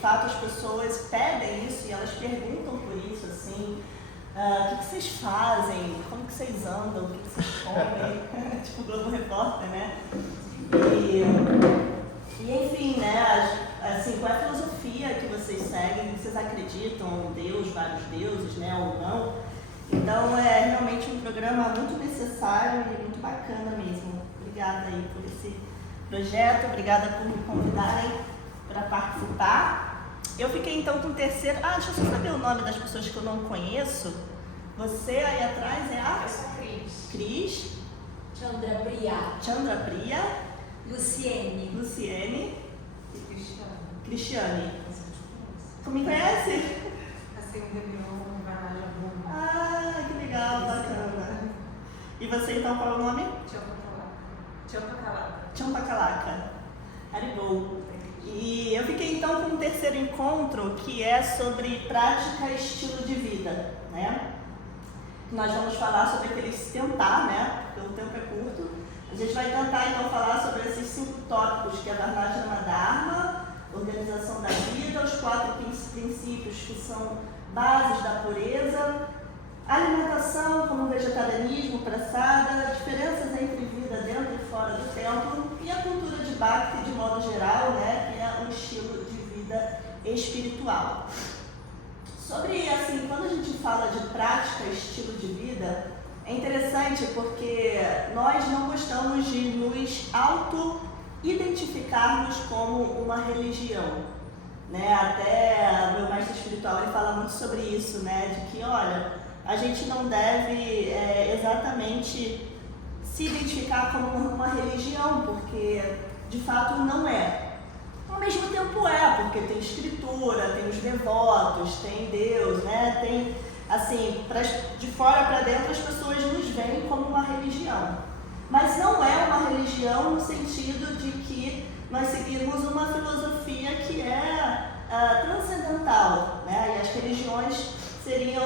fato as pessoas pedem isso e elas perguntam por isso, assim, o que vocês fazem, como que vocês andam, o que vocês comem, tipo o Globo Repórter, né? E enfim, né, assim, qual é a filosofia que vocês seguem, vocês acreditam em Deus, vários deuses, né, ou não? Então é realmente um programa muito necessário e muito bacana mesmo. Obrigada aí por esse projeto, obrigada por me convidarem para participar. Eu fiquei então com o terceiro. Deixa eu só saber o nome das pessoas que eu não conheço. Você aí atrás é a? Eu sou a Cris. Cris. Chandra Priya. Luciene. E Cristiane. Tu me conhece? Assim, um Réveillon, Varajabum. Que legal, bacana. E você então, qual é o nome? Champacalaca. Haribou. E eu fiquei então com um terceiro encontro que é sobre prática e estilo de vida, né? Nós vamos falar sobre aqueles tentar, né? Porque o tempo é curto. A gente vai tentar então falar sobre esses 5 tópicos que é a Varnashram Dharma, organização da vida, os 4 princípios que são bases da pureza, alimentação como vegetarianismo, prasada, diferenças entre vida dentro e fora do templo e a cultura de Bhakti de modo geral, né, que é um estilo de vida espiritual. Sobre, assim, quando a gente fala de prática, estilo de vida, é interessante porque nós não gostamos de nos auto-identificarmos como uma religião, né? Até meu mestre espiritual ele fala muito sobre isso, né? De que, olha, a gente não deve exatamente se identificar como uma religião, porque de fato não é. Ao mesmo tempo porque tem escritura, tem os devotos, tem Deus, né? Tem, assim, de fora para dentro as pessoas nos veem como uma religião. Mas não é uma religião no sentido de que nós seguimos uma filosofia que é transcendental, né? E as religiões seriam,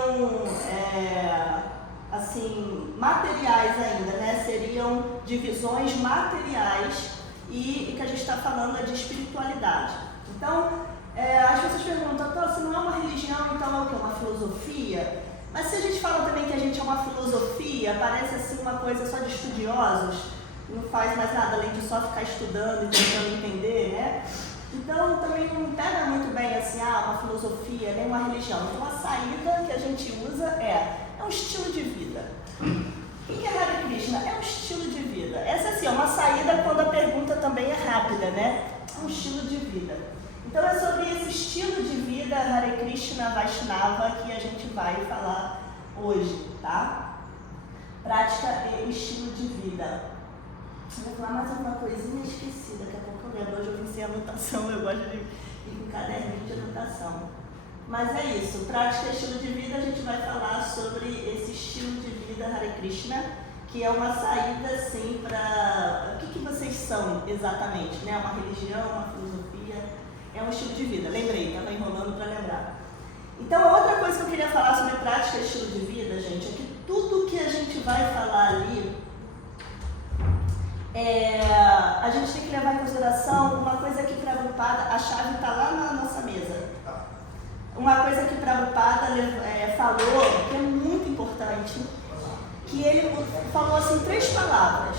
assim, materiais ainda, né? Seriam divisões materiais e que a gente está falando de espiritualidade. Então, as pessoas perguntam, se não é uma religião, então é o quê? Uma filosofia? Mas se a gente fala também que a gente é uma filosofia, parece assim uma coisa só de estudiosos, não faz mais nada além de só ficar estudando e tentando entender, né? Então também não pega muito bem assim, uma filosofia, nem uma religião. Então a saída que a gente usa é um estilo de vida. O que é Hare Krishna? É um estilo de vida. Essa assim, é uma saída quando a pergunta também é rápida, né? É um estilo de vida. Então é sobre esse estilo de vida Hare Krishna Vaishnava que a gente vai falar hoje, tá? Prática e estilo de vida. Eu vou falar mais alguma coisinha esquecida, daqui a pouco eu lembro. Hoje eu vim sem anotação, eu gosto de ir com caderninho de anotação. Mas é isso, prática e estilo de vida, a gente vai falar sobre esse estilo de vida Hare Krishna, que é uma saída assim para... O que vocês são exatamente, né? Uma religião, uma filosofia, é um estilo de vida. Lembrei, estava enrolando para lembrar. Então, a outra coisa que eu queria falar sobre prática e estilo de vida, gente, é que tudo que a gente vai falar ali, a gente tem que levar em consideração uma coisa que Prabhupada, a chave está lá na nossa mesa. Uma coisa que Prabhupada falou, que é muito importante, que ele falou assim 3 palavras.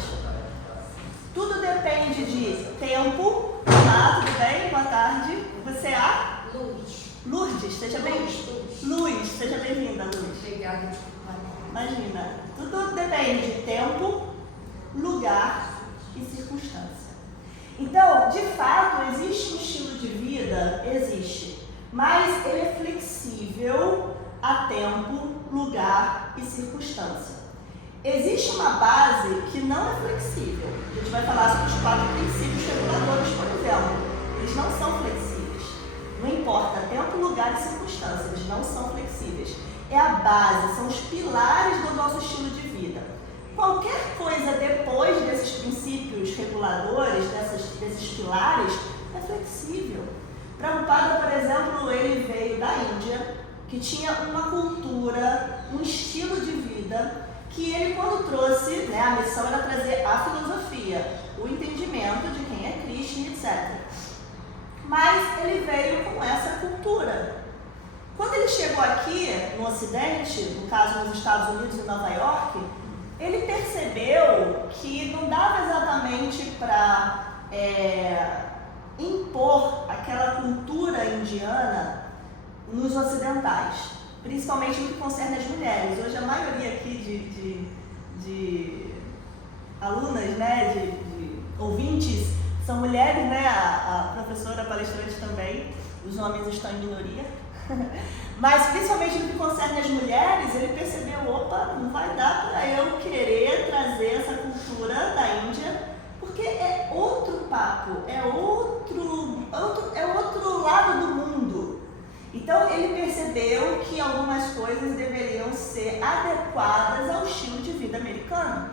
Tudo depende de tempo. Olá, tudo bem? Boa tarde. Você é a? Lourdes, seja bem-vinda. Luz, seja bem-vinda, Luz. Obrigada, desculpa. Imagina, tudo depende de tempo, lugar e circunstância. Então, de fato, existe um estilo de vida? Existe. Mas ele é flexível a tempo, lugar e circunstância. Existe uma base que não é flexível. A gente vai falar sobre os 4 princípios reguladores, por exemplo. Eles não são flexíveis. Não importa tempo, lugar e circunstância, eles não são flexíveis. É a base, são os pilares do nosso estilo de vida. Qualquer coisa depois desses princípios reguladores, desses pilares, é flexível. Prabhupada, por exemplo, ele veio da Índia, que tinha uma cultura, um estilo de vida, que ele quando trouxe, né, a missão era trazer a filosofia, o entendimento de quem é Krishna, etc. mas ele veio com essa cultura. Quando ele chegou aqui no Ocidente, no caso nos Estados Unidos e Nova York, ele percebeu que não dava exatamente para impor aquela cultura indiana nos ocidentais, principalmente no que concerne as mulheres. Hoje a maioria aqui de alunas, né, de ouvintes, são mulheres, né, a professora palestrante também, os homens estão em minoria. Mas principalmente no que concerne as mulheres, ele percebeu, opa, não vai dar para eu querer trazer essa cultura da Índia, porque é outro papo, é outro lado do mundo. Então ele percebeu que algumas coisas deveriam ser adequadas ao estilo de vida americano.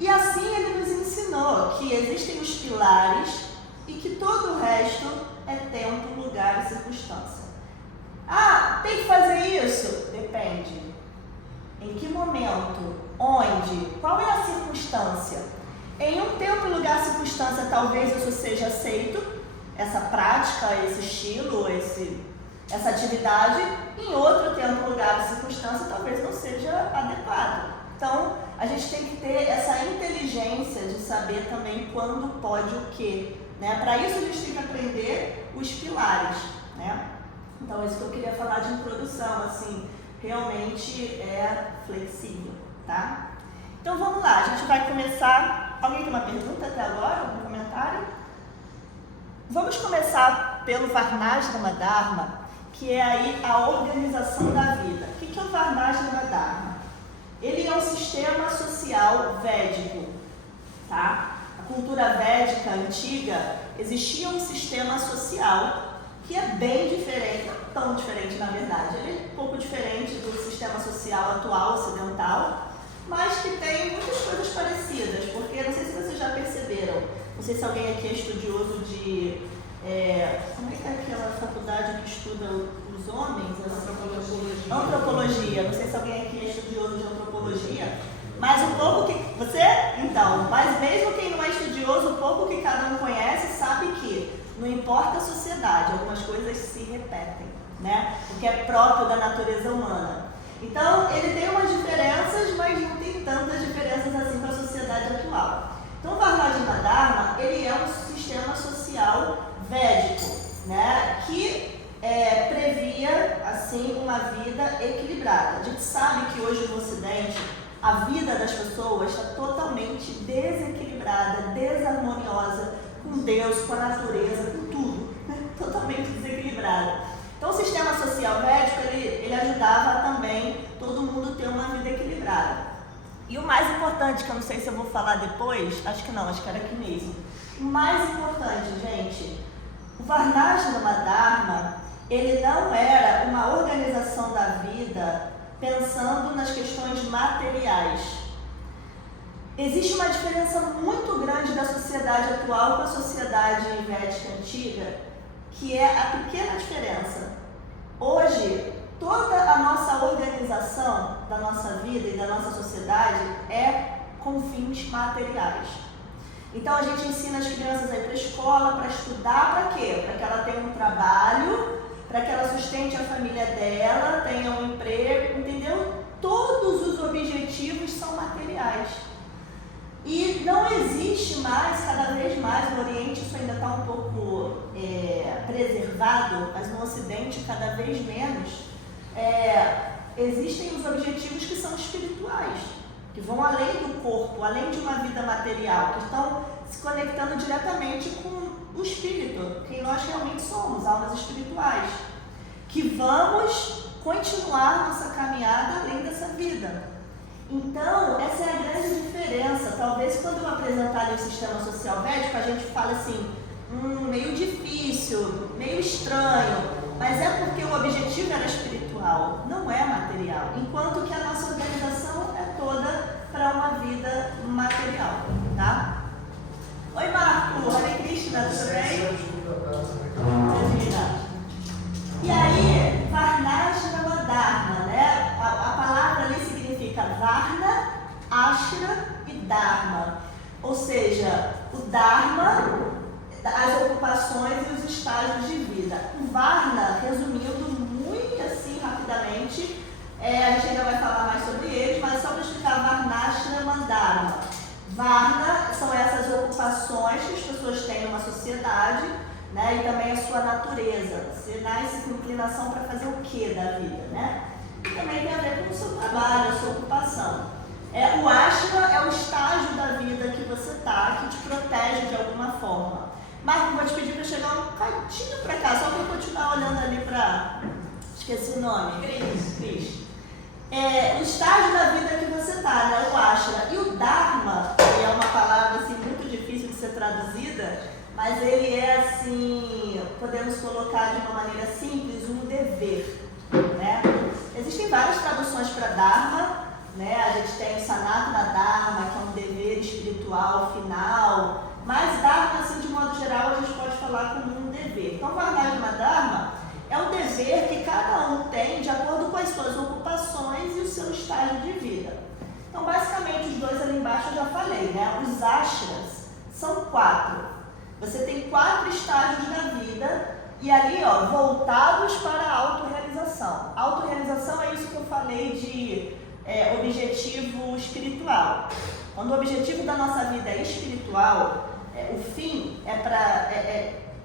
E assim ele nos ensinou que existem os pilares e que todo o resto é tempo, lugar e circunstância. Ah, tem que fazer isso? Depende. Em que momento? Onde? Qual é a circunstância? Em um tempo, lugar, circunstância, talvez isso seja aceito, essa prática, esse estilo, essa atividade. Em outro tempo, lugar e circunstância, talvez não seja adequado. Então, a gente tem que ter essa inteligência de saber também quando pode o quê, né? Para isso, a gente tem que aprender os pilares, né? Então, isso que eu queria falar de introdução, assim, realmente é flexível, tá? Então, vamos lá, a gente vai começar. Alguém tem uma pergunta até agora? Algum comentário? Vamos começar pelo Varnashrama Dharma, que é aí a organização da vida. O que é o Varnashrama Dharma? Ele é um sistema social védico, tá? A cultura védica antiga existia um sistema social que é bem diferente, não tão diferente na verdade, ele é um pouco diferente do sistema social atual ocidental, mas que tem muitas coisas parecidas, porque não sei se vocês já perceberam, não sei se alguém aqui é estudioso de, como é que é aquela faculdade que estuda os homens? Antropologia, não sei se alguém aqui é estudioso de antropologia, mas o pouco que, você? Então, mas mesmo quem não é estudioso, o pouco que cada um conhece sabe que não importa a sociedade, algumas coisas se repetem, né? O que é próprio da natureza humana. Então, ele tem umas diferenças, mas não tem tantas diferenças assim para a sociedade atual. Então, o Varnashrama Dharma, ele é um sistema social védico, né? Que previa, assim, uma vida equilibrada. A gente sabe que hoje no Ocidente, a vida das pessoas está totalmente desequilibrada, desarmoniosa, com Deus, com a natureza, com tudo, né? Totalmente desequilibrado. Então o sistema social védico, ele ajudava também todo mundo ter uma vida equilibrada. E o mais importante, que eu não sei se eu vou falar depois, acho que não, acho que era aqui mesmo. O mais importante, gente, o Varnashrama Dharma, ele não era uma organização da vida pensando nas questões materiais. Existe uma diferença muito grande da sociedade atual com a sociedade védica antiga, que é a pequena diferença. Hoje, toda a nossa organização da nossa vida e da nossa sociedade é com fins materiais. Então, a gente ensina as crianças a ir para a escola, para estudar, para quê? Para que ela tenha um trabalho, para que ela sustente a família dela, tenha um emprego, entendeu? Todos os objetivos são materiais. E não existe mais, cada vez mais, no Oriente isso ainda está um pouco preservado, mas no Ocidente cada vez menos, existem os objetivos que são espirituais, que vão além do corpo, além de uma vida material, que estão se conectando diretamente com o espírito, quem nós realmente somos, almas espirituais, que vamos continuar nossa caminhada além dessa vida. Então, essa é a grande diferença. Talvez quando eu apresentar o sistema social védico, a gente fala assim, meio difícil, meio estranho, mas é porque o objetivo era espiritual, não é material, enquanto que a nossa organização é toda para uma vida material, tá? Oi, Marco, Hare Krishna, tudo bem? Imagina. E aí, Varnashrama Dharma, né? A palavra ali significa Varna, Ashra e Dharma. Ou seja, o Dharma, ocupações e os estágios de vida. O Varna, resumindo muito assim rapidamente, a gente ainda vai falar mais sobre eles, mas só para explicar Varnashrama Dharma. Varna são essas ocupações que as pessoas têm numa sociedade, né, e também a sua natureza. Você nasce com inclinação para fazer o que da vida, né? E também tem a ver com o seu trabalho, a sua ocupação. O ashram é o estágio da vida que você está, que te protege de alguma forma. Marco, vou te pedir para chegar um bocadinho para cá, só para eu continuar olhando ali para... Esqueci o nome. Cris. O estágio da vida que você está, né? O ashram. E o dharma, que é uma palavra assim, muito difícil de ser traduzida, mas ele é assim, podemos colocar de uma maneira simples, um dever, né? Existem várias traduções para dharma, né? A gente tem o sanatana dharma, que é um dever espiritual final, mas dharma, assim, de modo geral, a gente pode falar como um dever. Então, Varnashrama Dharma é um dever que cada um tem de acordo com as suas ocupações e o seu estágio de vida. Então, basicamente, os dois ali embaixo eu já falei, né? Os ashras são 4. Você tem 4 estágios da vida e ali, ó, voltados para a autorrealização. Autorrealização é isso que eu falei de objetivo espiritual. Quando o objetivo da nossa vida é espiritual, o fim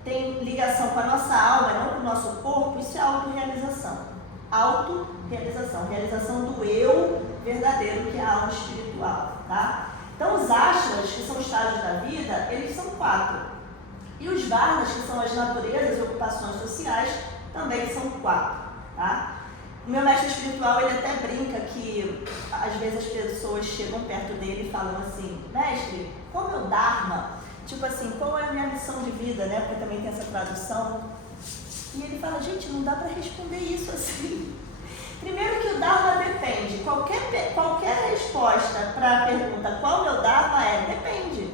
tem ligação com a nossa alma, não com o nosso corpo, isso é autorrealização. Autorrealização, realização do eu verdadeiro, que é a alma espiritual, tá? Então, os ashras, que são estágios da vida, eles são 4. E os varnas, que são as naturezas e ocupações sociais, também são 4, tá? O meu mestre espiritual, ele até brinca que, às vezes, as pessoas chegam perto dele e falam assim, mestre, qual é o Dharma? Tipo assim, qual é a minha missão de vida, né? Porque também tem essa tradução. E ele fala, gente, não dá para responder isso assim. Primeiro que o Dharma depende. Qualquer resposta para a pergunta, qual é o meu Dharma depende.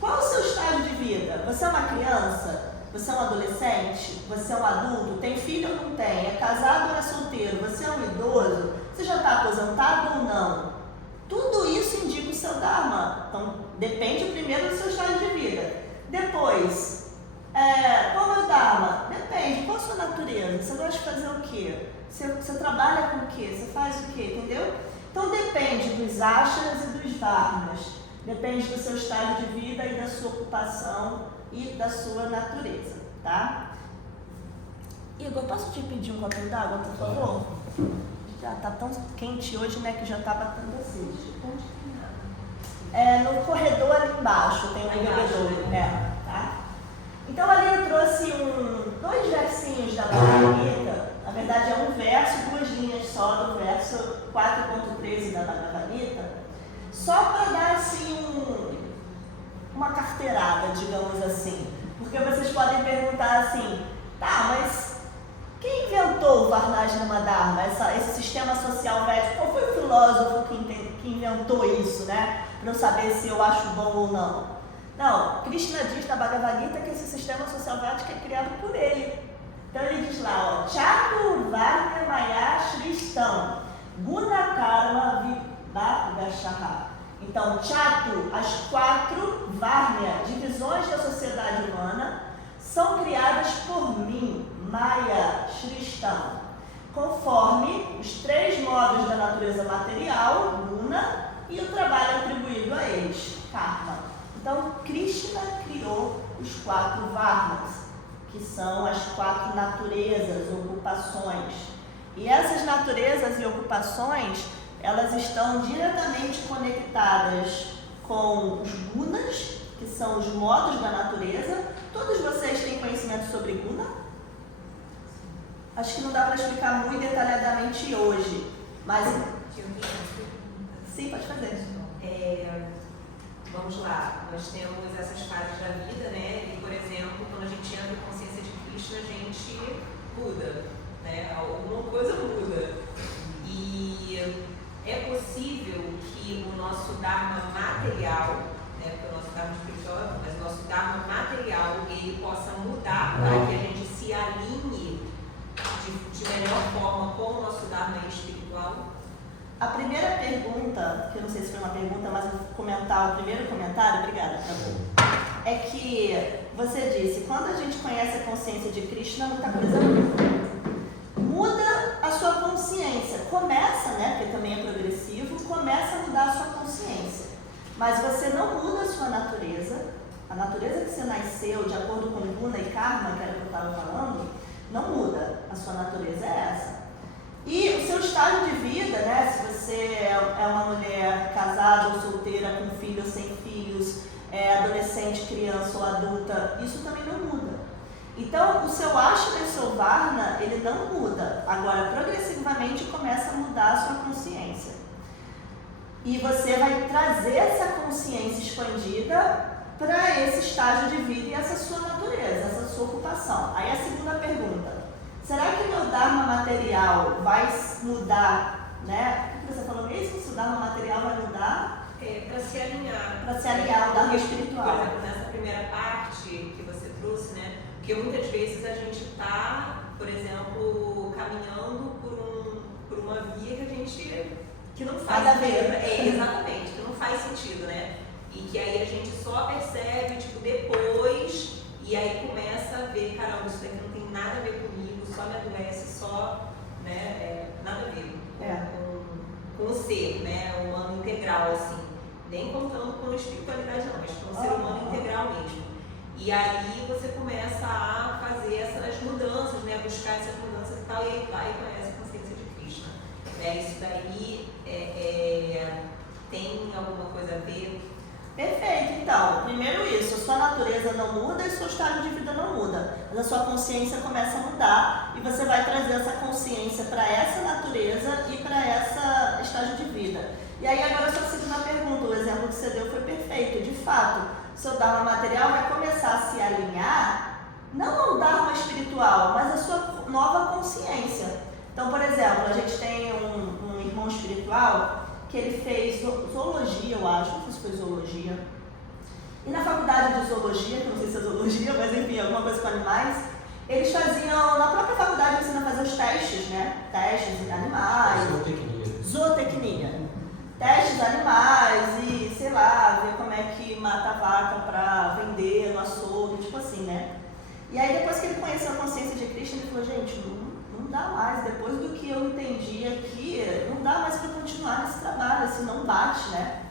Qual é o seu estágio de vida? Você é uma criança? Você é um adolescente? Você é um adulto? Tem filho ou não tem? É casado ou é solteiro? Você é um idoso? Você já está aposentado ou não? Tudo isso indica o seu Dharma. Então, depende primeiro do seu estágio de vida. Depois, qual é o Dharma? Depende. Qual a sua natureza? Você gosta de fazer o quê? Você trabalha com o quê? Você faz o quê? Entendeu? Então, depende dos ashras e dos dharmas. Depende do seu estágio de vida e da sua ocupação e da sua natureza, tá? Igor, posso te pedir um copinho d'água, por favor? Já tá tão quente hoje, né, que já tá batendo a sede. No corredor ali embaixo tem um bebedouro, tá? Então ali eu trouxe 2 versinhos da Bhagavad Gita. Na verdade é um verso, 2 linhas só do verso 4.13 da Bhagavad Gita, só para dar assim uma carteirada, digamos assim. Porque vocês podem perguntar assim, tá, mas quem inventou o Varnashrama Dharma, esse sistema social védico? Qual foi o filósofo que inventou isso, né? Para eu saber se eu acho bom ou não. Não, Krishna diz na Bhagavad Gita que esse sistema social védico é criado por ele. Então ele diz lá, ó, Chatur Varna Maya Shristam Guna Karma Vibhagashaha. Então, Chatu, as 4 Varnya, divisões da sociedade humana, são criadas por mim, Maya Shristam, conforme os 3 modos da natureza material, Guna, e o trabalho atribuído a eles, Karma. Então, Krishna criou os 4 Varnas, que são as 4 naturezas, ocupações. E essas naturezas e ocupações, elas estão diretamente conectadas com os gunas, que são os modos da natureza. Todos vocês têm conhecimento sobre guna? Acho que não dá para explicar muito detalhadamente hoje, mas... Sim, pode fazer. Vamos lá, nós temos essas fases da vida, né? E, por exemplo, quando a gente entra em consciência de Krishna, a gente muda, né? Alguma coisa muda. E é possível que o nosso Dharma material, né? Porque o nosso Dharma espiritual, mas o nosso Dharma material, ele possa mudar para que a gente se alinhe de melhor forma com o nosso Dharma espiritual. A primeira pergunta, que eu não sei se foi uma pergunta, mas eu vou comentar o primeiro comentário, obrigada, é que você disse, quando a gente conhece a consciência de Krishna, muita coisa muda. Muda a sua consciência. Começa, né, porque também é progressivo, começa a mudar a sua consciência. Mas você não muda a sua natureza. A natureza que você nasceu, de acordo com Guna e Karma, que era o que eu estava falando, não muda. A sua natureza é essa. E o seu estado de vida, né, se você é uma mulher casada ou solteira, com filho ou sem filhos, adolescente, criança ou adulta, isso também não muda. Então, o seu ashra e o seu varna, ele não muda. Agora, progressivamente, começa a mudar a sua consciência. E você vai trazer essa consciência expandida para esse estágio de vida e essa sua natureza, essa sua ocupação. Aí a segunda pergunta, será que meu dharma material vai mudar, né? O que você falou mesmo? Se o dharma material vai mudar? Para se alinhar. Para se alinhar ao dharma espiritual. Por exemplo, nessa primeira parte que você trouxe, né? Porque muitas vezes a gente está, por exemplo, caminhando por uma via que a gente que não faz sentido. Exatamente, que não faz sentido, né? E que aí a gente só percebe, tipo, depois, e aí começa a ver, caramba, isso daqui não tem nada a ver comigo, só me adoece, só, né, nada a ver com o ser, né, o humano integral, assim, nem contando com a espiritualidade não, mas com o ser humano integral mesmo. E aí você começa a fazer essas mudanças, né, buscar essas mudanças e tal, e aí vai e conhece a consciência de Krishna. Isso daí tem alguma coisa a ver? Perfeito, então, primeiro isso, a sua natureza não muda e o seu estado de vida não muda, mas a sua consciência começa a mudar e você vai trazer essa consciência para essa natureza e para esse estágio de vida. E aí agora a sua segunda pergunta, o exemplo que você deu foi perfeito, de fato, seu dharma material vai começar a se alinhar, não ao dharma espiritual, mas à sua nova consciência. Então, por exemplo, a gente tem um irmão espiritual que ele fez zoologia, eu acho, não sei se foi zoologia. E na faculdade de zoologia, que eu não sei se é zoologia, mas enfim, alguma coisa com animais, eles faziam, na própria faculdade, ensinam a fazer os testes, né? Testes em animais. Zootecnia. Testes animais e, sei lá, ver como é que mata a vaca pra vender no açougue, tipo assim, né? E aí depois que ele conheceu a consciência de Krishna, ele falou, gente, não dá mais, depois do que eu entendi aqui, não dá mais para continuar nesse trabalho, assim, não bate, né?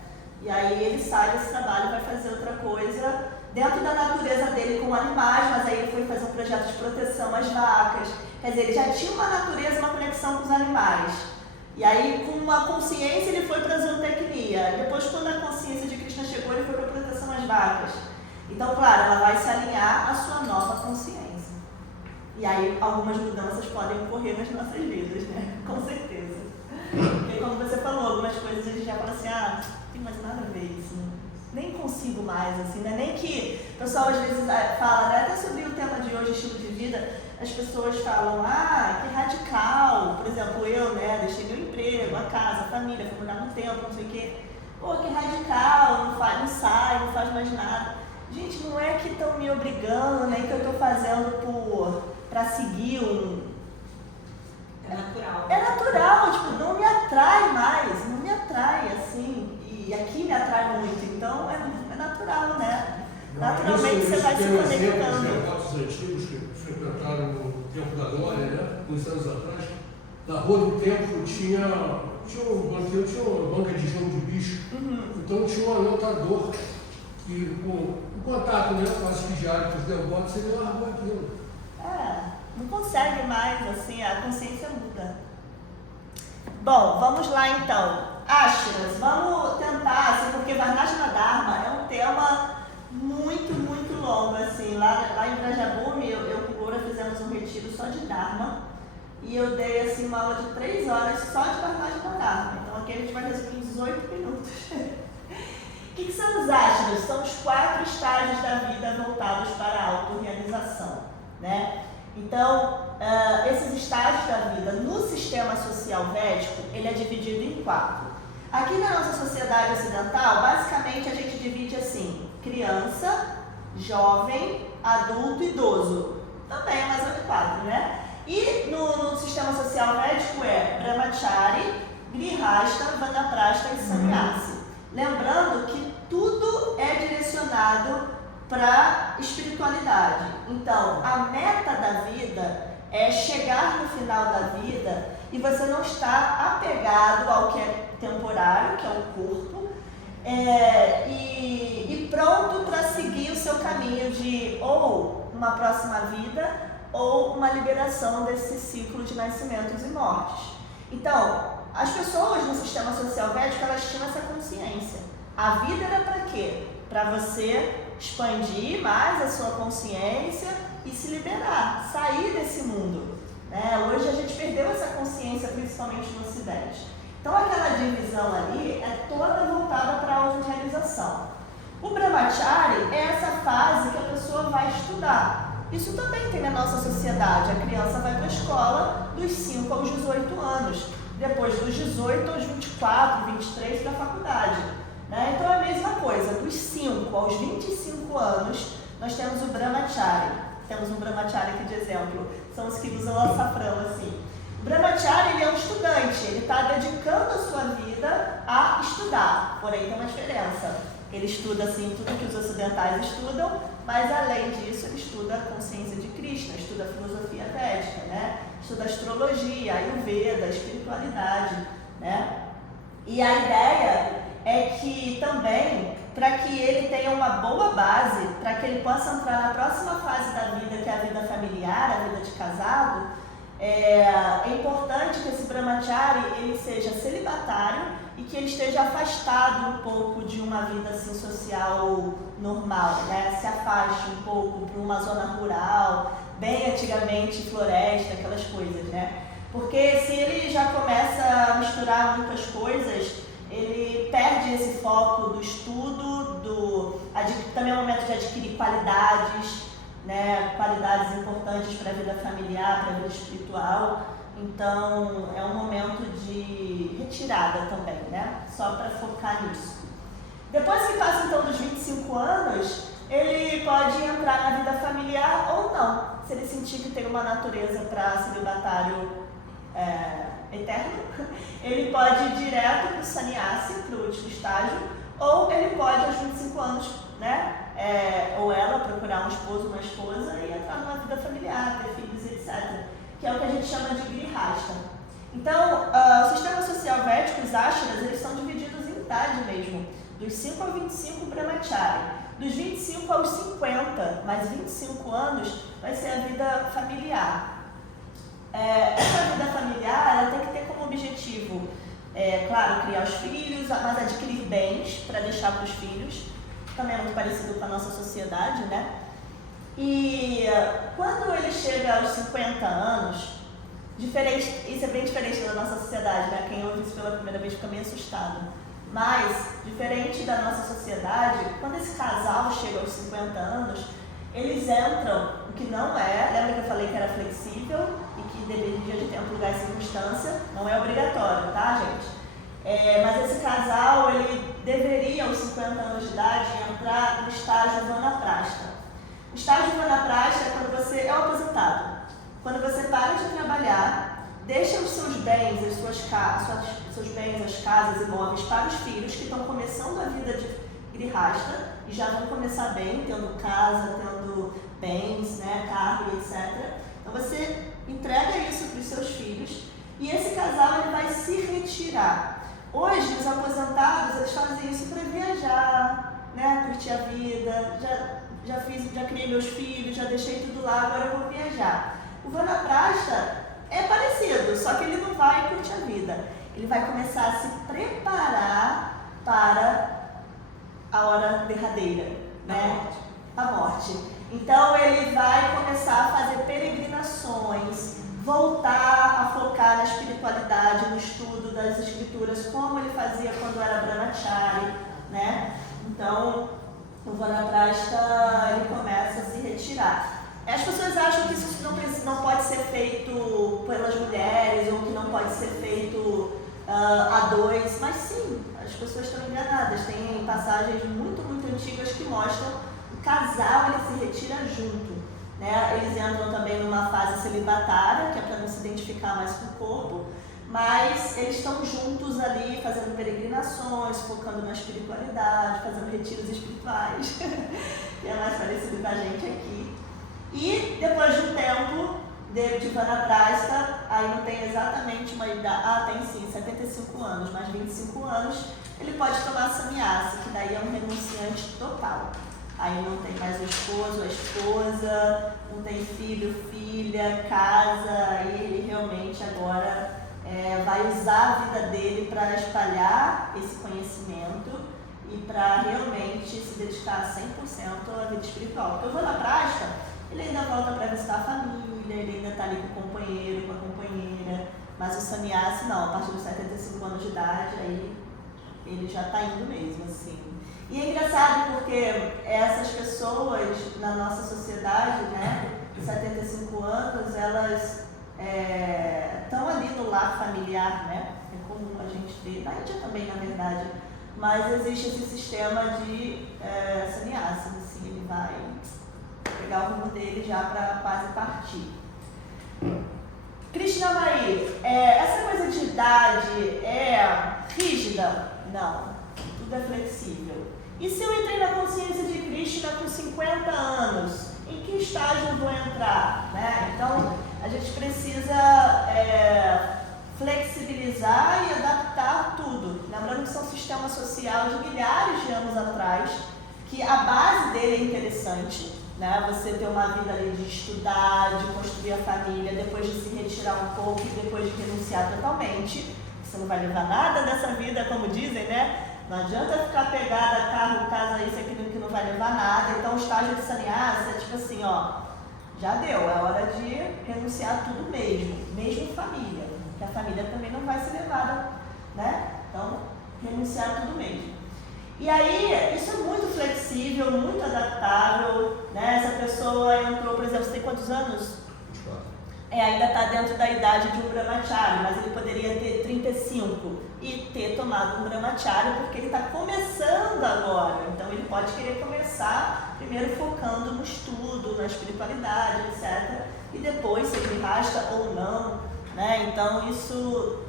E aí ele sai desse trabalho e vai fazer outra coisa dentro da natureza dele com animais, mas aí ele foi fazer um projeto de proteção às vacas. Quer dizer, ele já tinha uma natureza, uma conexão com os animais. E aí, com uma consciência, ele foi para a zootecnia. Depois, quando a consciência de Krishna chegou, ele foi para a proteção às vacas. Então, claro, ela vai se alinhar à sua nova consciência. E aí, algumas mudanças podem ocorrer nas nossas vidas, né? Com certeza. Porque, como você falou, algumas coisas a gente já fala assim, não tem mais nada a ver isso, né? Nem consigo mais, assim, né? Nem que o pessoal às vezes fala, né? Até sobre o tema de hoje, estilo de vida, as pessoas falam, que radical. Por exemplo, eu, né? Deixei meu emprego, a casa, a família, fui morar no tempo, não sei o quê. Pô, que radical, não sai, não faz mais nada. Gente, não é que estão me obrigando, nem que eu estou fazendo para seguir É natural. É natural, tipo, não me atrai mais, não me atrai, assim, e aqui me atrai muito, então é natural, né? Naturalmente você vai se conectando. Tem devotos antigos que frequentaram o Templo da Glória, né? Uns anos atrás, na rua do templo tinha uma banca de jogo de bicho, então tinha um anotador que, com contato, né, quase que diário com os devotos, ele largou aquilo. Não consegue mais, assim, a consciência muda. Bom, vamos lá então. Ashras, vamos tentar, assim, porque Varnashana Dharma é um tema muito, muito longo, assim. Lá em Vrajabhumi, eu com Goura fizemos um retiro só de Dharma e eu dei, assim, uma aula de 3 horas só de Varnashana Dharma. Então aqui a gente vai resumir em 18 minutos. O que são os Ashras? São os 4 estágios da vida voltados para a autorrealização, né? Então, esses estágios da vida no sistema social védico, ele é dividido em 4. Aqui na nossa sociedade ocidental, basicamente a gente divide assim, criança, jovem, adulto e idoso. Também é mais ou menos 4, né? E no sistema social védico é Brahmachari, Grihastha, Vanaprastha e Sannyasi. Lembrando que tudo é direcionado para espiritualidade. Então, a meta da vida é chegar no final da vida e você não estar apegado ao que é temporário, que é o corpo, e pronto para seguir o seu caminho de ou uma próxima vida ou uma liberação desse ciclo de nascimentos e mortes. Então, as pessoas no sistema social védico, elas tinham essa consciência. A vida era para quê? Para você expandir mais a sua consciência e se liberar, sair desse mundo, né? Hoje a gente perdeu essa consciência, principalmente no Ocidente. Então aquela divisão ali é toda voltada para a autorrealização. O Brahmachari é essa fase que a pessoa vai estudar. Isso também tem na nossa sociedade. A criança vai para a escola dos 5 aos 18 anos. Depois dos 18 aos 24, 23 para a faculdade. Né? Então é a mesma coisa. Dos 5 aos 25 anos, nós temos o Brahmachari. Temos um Brahmachari aqui de exemplo. São os que usam o açafrão assim. O Brahmachari, ele é um estudante. Ele está dedicando a sua vida a estudar. Porém, tem uma diferença. Ele estuda assim tudo que os ocidentais estudam, mas além disso ele estuda a consciência de Krishna, estuda a filosofia védica, né? Estuda a astrologia, a Ayurveda, a espiritualidade, né? E a ideia é que também, para que ele tenha uma boa base, para que ele possa entrar na próxima fase da vida, que é a vida familiar, a vida de casado, é importante que esse Brahmachari ele seja celibatário e que ele esteja afastado um pouco de uma vida assim, social normal, né? Se afaste um pouco para uma zona rural, bem antigamente floresta, aquelas coisas, né? Porque se ele já começa a misturar muitas coisas, ele perde esse foco do estudo, também é um momento de adquirir qualidades, né? Qualidades importantes para a vida familiar, para a vida espiritual. Então, é um momento de retirada também, né? Só para focar nisso. Depois que passa, então, dos 25 anos, ele pode entrar na vida familiar ou não. Se ele sentir que tem uma natureza para celibatário eterno, ele pode ir direto para o sannyasi, para o último estágio, ou ele pode, aos 25 anos, né? Ou ela procurar um esposo, uma esposa e entrar numa vida familiar, ter filhos, etc. Que é o que a gente chama de grihasta. Então, o sistema social védico, os ashras, eles são divididos em idade mesmo. Dos 5 aos 25, Brahmachari. Dos 25 aos 50, mais 25 anos, vai ser a vida familiar. Essa vida familiar, ela tem que ter como objetivo, claro, criar os filhos, mas adquirir bens para deixar para os filhos. Também é muito parecido com a nossa sociedade, né? E quando ele chega aos 50 anos, isso é bem diferente da nossa sociedade, né? Quem ouve isso pela primeira vez fica meio assustado. Mas, diferente da nossa sociedade, quando esse casal chega aos 50 anos, eles entram, o que não é, lembra que eu falei que era flexível e que dependia de tempo, lugar e circunstância, não é obrigatório, tá, gente? Mas esse casal, ele deveria, aos 50 anos de idade, entrar no estágio vanaprastha. O estágio vanaprastha é quando você é aposentado. Quando você para de trabalhar, deixa os seus bens, seus bens, as casas, imóveis para os filhos que estão começando a vida de grihasta e já vão começar bem, tendo casa, tendo bens, né, carro e etc. Então você entrega isso para os seus filhos e esse casal ele vai se retirar. Hoje os aposentados eles fazem isso para viajar, né, curtir a vida, já criei meus filhos, já deixei tudo lá, agora eu vou viajar. O vanaprastha é parecido, só que ele não vai curtir a vida. Ele vai começar a se preparar para a hora derradeira, né? A morte. Então ele vai começar a fazer peregrinações, voltar a focar na espiritualidade, no estudo das escrituras, como ele fazia quando era Brahmachari, né? Então, o vanaprastha ele começa a se retirar. As pessoas acham que isso não pode ser feito pelas mulheres ou que não pode ser feito a dois, mas sim, as pessoas estão enganadas. Tem passagens muito, muito antigas que mostram o casal ele se retira junto, né? Eles entram também numa fase celibatária, que é para não se identificar mais com o corpo, mas eles estão juntos ali fazendo peregrinações, focando na espiritualidade, fazendo retiros espirituais, que é mais parecido com a gente aqui. E depois de um tempo, David Vanaprastha, aí não tem exatamente uma idade, tem sim, 75 anos, mais 25 anos, ele pode tomar sannyasa, que daí é um renunciante total. Aí não tem mais o esposo, a esposa, não tem filho, filha, casa, aí ele realmente agora vai usar a vida dele para espalhar esse conhecimento e para realmente se dedicar 100% à vida espiritual. Porque o Vanaprastha, ele ainda volta para visitar a família, ele ainda está ali com o companheiro, com a companheira, mas o sannyasi não, a partir dos 75 anos de idade, aí ele já está indo mesmo, assim. E é engraçado porque essas pessoas na nossa sociedade, né, de 75 anos, elas estão ali no lar familiar, né? É comum a gente ver, na Índia também, na verdade, mas existe esse sistema de sannyasa, assim, ele vai pegar o rumo dele já para quase partir. Krishnamai, essa coisa de idade é rígida? Não, tudo é flexível. E se eu entrei na consciência de Krishna com 50 anos, em que estágio eu vou entrar? Né? Então, a gente precisa flexibilizar e adaptar tudo. Lembrando que isso é um sistema social de milhares de anos atrás, que a base dele é interessante, né? Você ter uma vida ali de estudar, de construir a família, depois de se retirar um pouco e depois de renunciar totalmente. Você não vai levar nada dessa vida, como dizem, né? Não adianta ficar pegada, carro, casa, isso, aquilo que não vai levar nada. Então o estágio de sannyasa é tipo assim, ó, já deu, é hora de renunciar tudo mesmo família, porque a família também não vai ser levada, né? Então, renunciar tudo mesmo. E aí, isso é muito flexível, muito adaptável, né? Essa pessoa entrou, por exemplo, você tem quantos anos? 24. Ainda está dentro da idade de um brahmachari, mas ele poderia ter 35 e ter tomado um brahmachari porque ele está começando agora. Então ele pode querer começar primeiro focando no estudo, na espiritualidade, etc. E depois se ele rasta ou não, né? Então isso...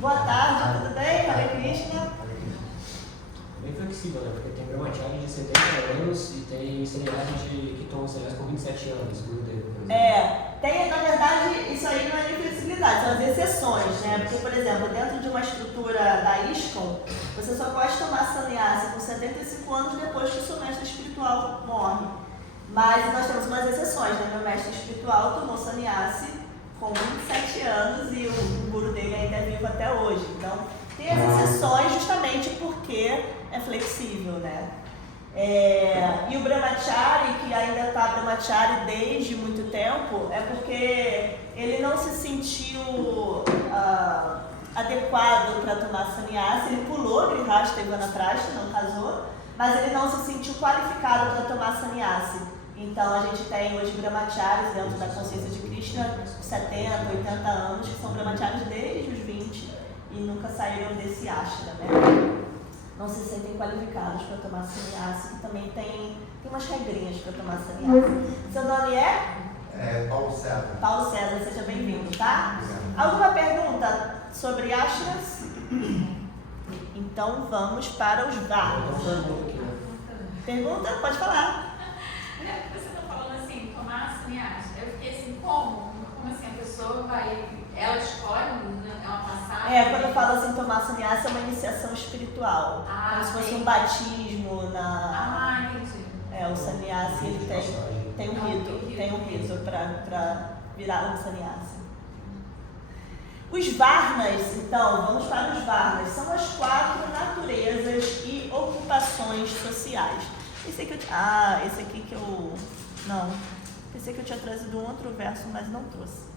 Boa tarde, tudo bem? Hare Krishna. Bem flexível, né? Porque tem brahmachari de 70 anos e tem sannyasi que tomam sannyasi com 27 anos, Gurudev, por exemplo. Tem, na verdade, isso aí não é nem flexibilidade, são as exceções, né? Porque, por exemplo, dentro de uma estrutura da ISKCON, você só pode tomar sannyasa com 75 anos depois que o seu mestre espiritual morre. Mas nós temos umas exceções, né? Meu mestre espiritual tomou sannyasi com 27 anos e o guru dele ainda é vivo até hoje. Então, tem as exceções justamente porque é flexível, né? E o brahmachari, que ainda está brahmachari desde muito tempo, é porque ele não se sentiu adequado para tomar sannyasa. Ele pulou grihastha e vanaprastha, não casou, mas ele não se sentiu qualificado para tomar sannyasa. Então a gente tem hoje brahmacharis dentro da consciência de Krishna, 70, 80 anos, que são brahmacharis desde os 20 e nunca saíram desse ashram, né? Não se sentem qualificados para tomar sannyasa, que também tem umas regrinhas para tomar sannyasa. Seu nome é? Paulo César. Paulo César, seja bem-vindo, tá? Alguma pergunta sobre ashrams? Então vamos para os varnas. Pergunta? Pode falar. Você está falando assim, tomar sannyasa. Eu fiquei assim, como? Como assim a pessoa vai... Ela escolhe, é uma passagem? Quando eu falo assim, tomar sannyasa é uma iniciação espiritual. Como se fosse um batismo na... entendi. O sannyasa, ele tem um rito para virar um sannyasa. Os varnas, então, vamos para os varnas. São as 4 naturezas e ocupações sociais. Esse aqui que eu... Não. Pensei que eu tinha trazido um outro verso, mas não trouxe.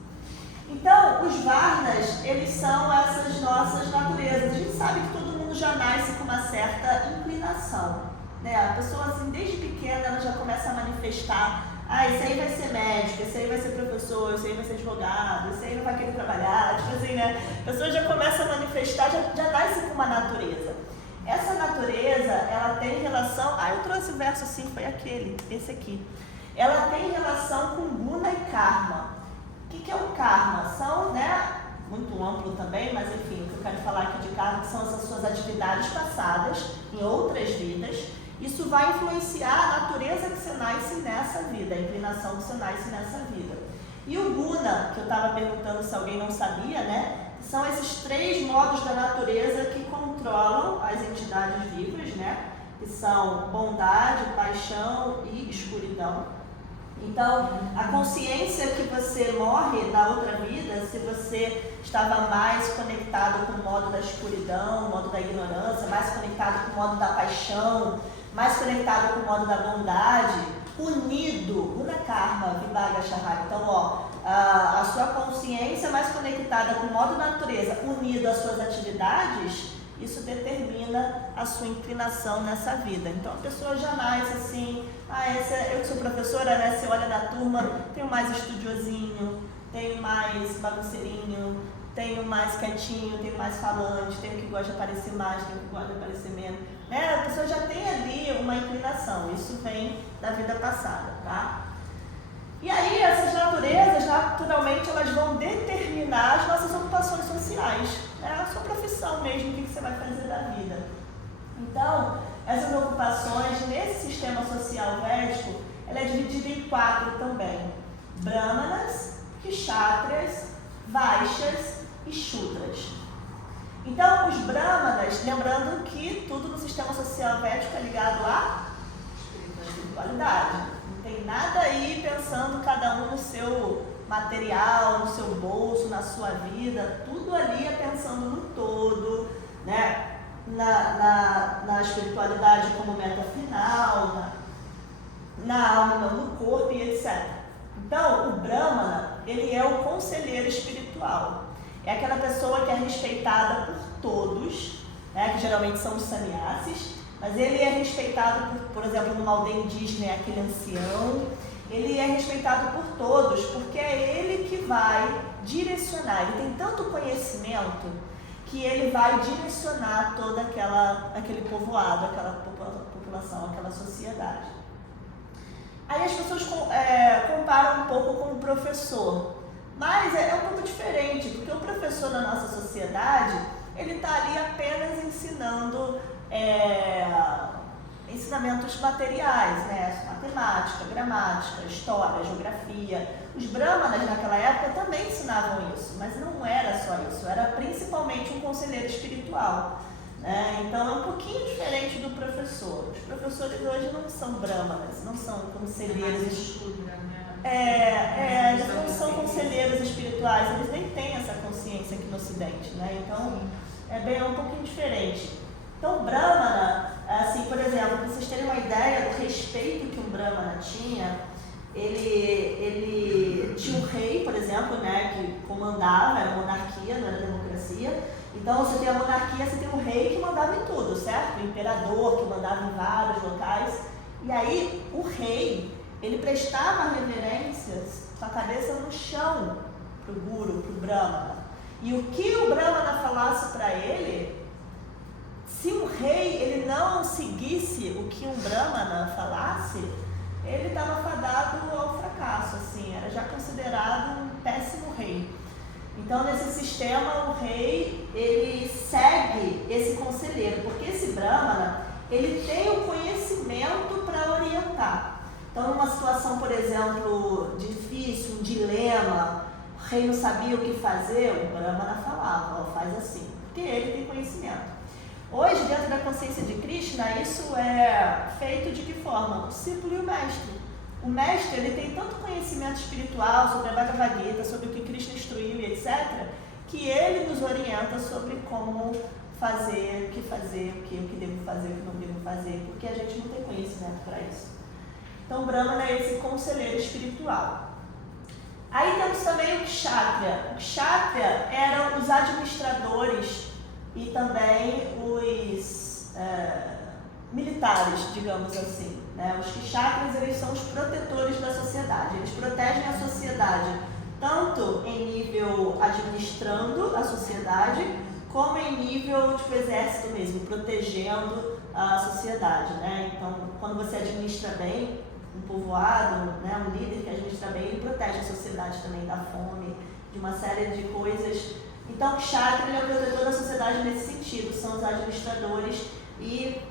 Então, os varnas, eles são essas nossas naturezas. A gente sabe que todo mundo já nasce com uma certa inclinação, né? A pessoa, assim, desde pequena, ela já começa a manifestar: esse aí vai ser médico, esse aí vai ser professor, esse aí vai ser advogado, esse aí não vai querer trabalhar, tipo assim, né? A pessoa já começa a manifestar, já nasce com uma natureza. Essa natureza, ela tem relação... eu trouxe o verso assim, foi esse aqui. Ela tem relação com guna e karma. O que é o karma? São, né, muito amplo também, mas enfim, o que eu quero falar aqui de karma são as suas atividades passadas em outras vidas. Isso vai influenciar a natureza que você nasce nessa vida, a inclinação que você nasce nessa vida. E o guna, que eu estava perguntando se alguém não sabia, né? São esses 3 modos da natureza que controlam as entidades vivas, né? Que são bondade, paixão e escuridão. Então, a consciência que você morre na outra vida, se você estava mais conectado com o modo da escuridão, o modo da ignorância, mais conectado com o modo da paixão, mais conectado com o modo da bondade, unido, Guna Karma, Vibhaga Shahara. Então, ó, a sua consciência mais conectada com o modo da natureza, unido às suas atividades, isso determina a sua inclinação nessa vida. Então a pessoa já nasce assim, eu que sou professora, né? Você olha na turma, tenho mais estudiosinho, tenho mais bagunceirinho, tenho mais quietinho, tenho mais falante, tenho que gosta de aparecer mais, tenho que gosta de aparecer menos. Né? A pessoa já tem ali uma inclinação, isso vem da vida passada, tá? E aí essas naturezas, naturalmente, elas vão determinar as nossas ocupações sociais, né? A sua profissão mesmo, o que você vai fazer da vida. Então, essas ocupações, nesse sistema social védico, ela é dividida em 4 também. Brahmanas, Kshatriyas, Vaishyas e Shudras. Então, os Brahmanas, lembrando que tudo no sistema social védico é ligado à espiritualidade. Não tem nada aí pensando cada um no seu material, no seu bolso, na sua vida, tudo ali é pensando no todo, né? Na espiritualidade como meta final, na alma, no corpo e etc. Então, o Brahmana, ele é o conselheiro espiritual. É aquela pessoa que é respeitada por todos, né? Que geralmente são os sannyasis, mas ele é respeitado por exemplo, numa aldeia indígena, é aquele ancião. Ele é respeitado por todos, porque é ele que vai direcionar. Ele tem tanto conhecimento que ele vai direcionar todo aquele povoado, aquela população, aquela sociedade. Aí as pessoas comparam um pouco com o professor, mas é um pouco diferente, porque o professor na nossa sociedade, ele está ali apenas ensinando ensinamentos materiais, né? Matemática, gramática, história, geografia. Os brahmanas naquela época também ensinavam isso, mas não era só isso, era principalmente um conselheiro espiritual, né? Então é um pouquinho diferente do professor. Os professores hoje não são brahmanas, não são conselheiros, eles não são conselheiros espirituais, eles nem têm essa consciência aqui no Ocidente, né? Então é um pouquinho diferente. Então, Brahmana, assim, por exemplo, para vocês terem uma ideia do respeito que um Brahmana tinha, ele tinha um rei, por exemplo, né, que comandava, era monarquia, não era democracia. Então, você tem a monarquia, você tem um rei que mandava em tudo, certo? O imperador que mandava em vários locais. E aí, o rei, ele prestava reverências com a cabeça no chão para o guru, para o Brahmana. E o que o Brahmana falasse para ele, se um rei ele não seguisse o que um Brahmana falasse, ele estava fadado ao fracasso, assim, era já considerado um péssimo rei. Então, nesse sistema, o rei, ele segue esse conselheiro, porque esse Brahmana, ele tem o conhecimento para orientar. Então, numa situação, por exemplo, difícil, um dilema, o rei não sabia o que fazer, o Brahmana falava, faz assim, porque ele tem conhecimento. Hoje, dentro da consciência de Krishna, isso é feito de que forma? O discípulo e o mestre. O mestre, ele tem tanto conhecimento espiritual sobre a Bhagavad Gita, sobre o que Krishna instruiu e etc., que ele nos orienta sobre como fazer, o que devo fazer, o que não devo fazer, porque a gente não tem conhecimento para isso. Então, Brahmana é esse conselheiro espiritual. Aí temos também o Kshatriya. O Kshatriya eram os administradores e também os militares, digamos assim, né? Os Kshatriyas, eles são os protetores da sociedade, eles protegem a sociedade tanto em nível administrando a sociedade, como em nível tipo exército mesmo, protegendo a sociedade, né? Então, quando você administra bem um povoado, né, um líder que administra bem, ele protege a sociedade também da fome, de uma série de coisas Então, o kshatriya ele é o protetor da sociedade nesse sentido, são os administradores e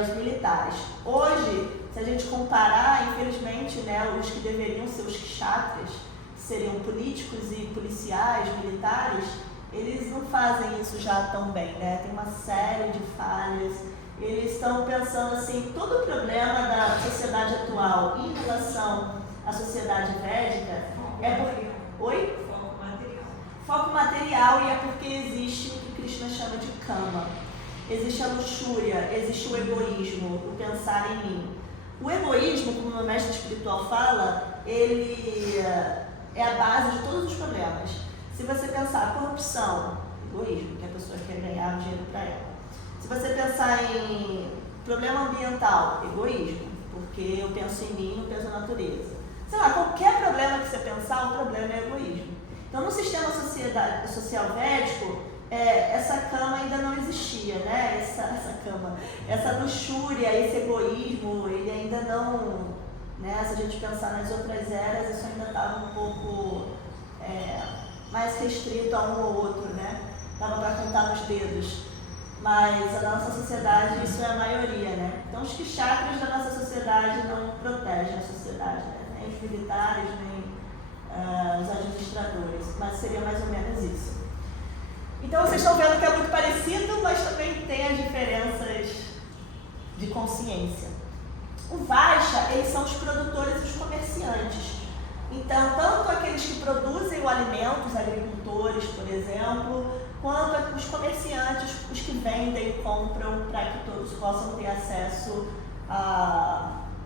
os militares. Hoje, se a gente comparar, infelizmente, né, os que deveriam ser os kshatriyas, que seriam políticos e policiais, militares, eles não fazem isso já tão bem, né? Tem uma série de falhas. Eles estão pensando assim, todo o problema da sociedade atual em relação à sociedade védica é porque... Oi? Foco material. Foco material, e é porque existe o que Krishna chama de kama. Existe a luxúria, existe o egoísmo, o pensar em mim. O egoísmo, como o meu mestre espiritual fala, ele é a base de todos os problemas. Se você pensar corrupção, egoísmo, que a pessoa quer ganhar dinheiro para ela. Se você pensar em problema ambiental, egoísmo, porque eu penso em mim, não penso na natureza. Sei lá, qualquer problema que você pensar, o problema é egoísmo. Então, no sistema social védico, essa cama ainda não existia, né? Essa luxúria, esse egoísmo, ele ainda não, né? Se a gente pensar nas outras eras, isso ainda estava um pouco mais restrito a um ou outro, né? Dava para contar nos dedos. Mas na nossa sociedade isso é a maioria, né? Então os kshatriyas da nossa sociedade não protegem a sociedade, né? Nem os militares, nem os administradores, mas seria mais ou menos isso. Então vocês estão vendo que é muito parecido, mas também tem as diferenças de consciência. O Vaishya, eles são os produtores e os comerciantes. Então, tanto aqueles que produzem o alimento, os agricultores, por exemplo, quanto os comerciantes, os que vendem e compram para que todos possam ter acesso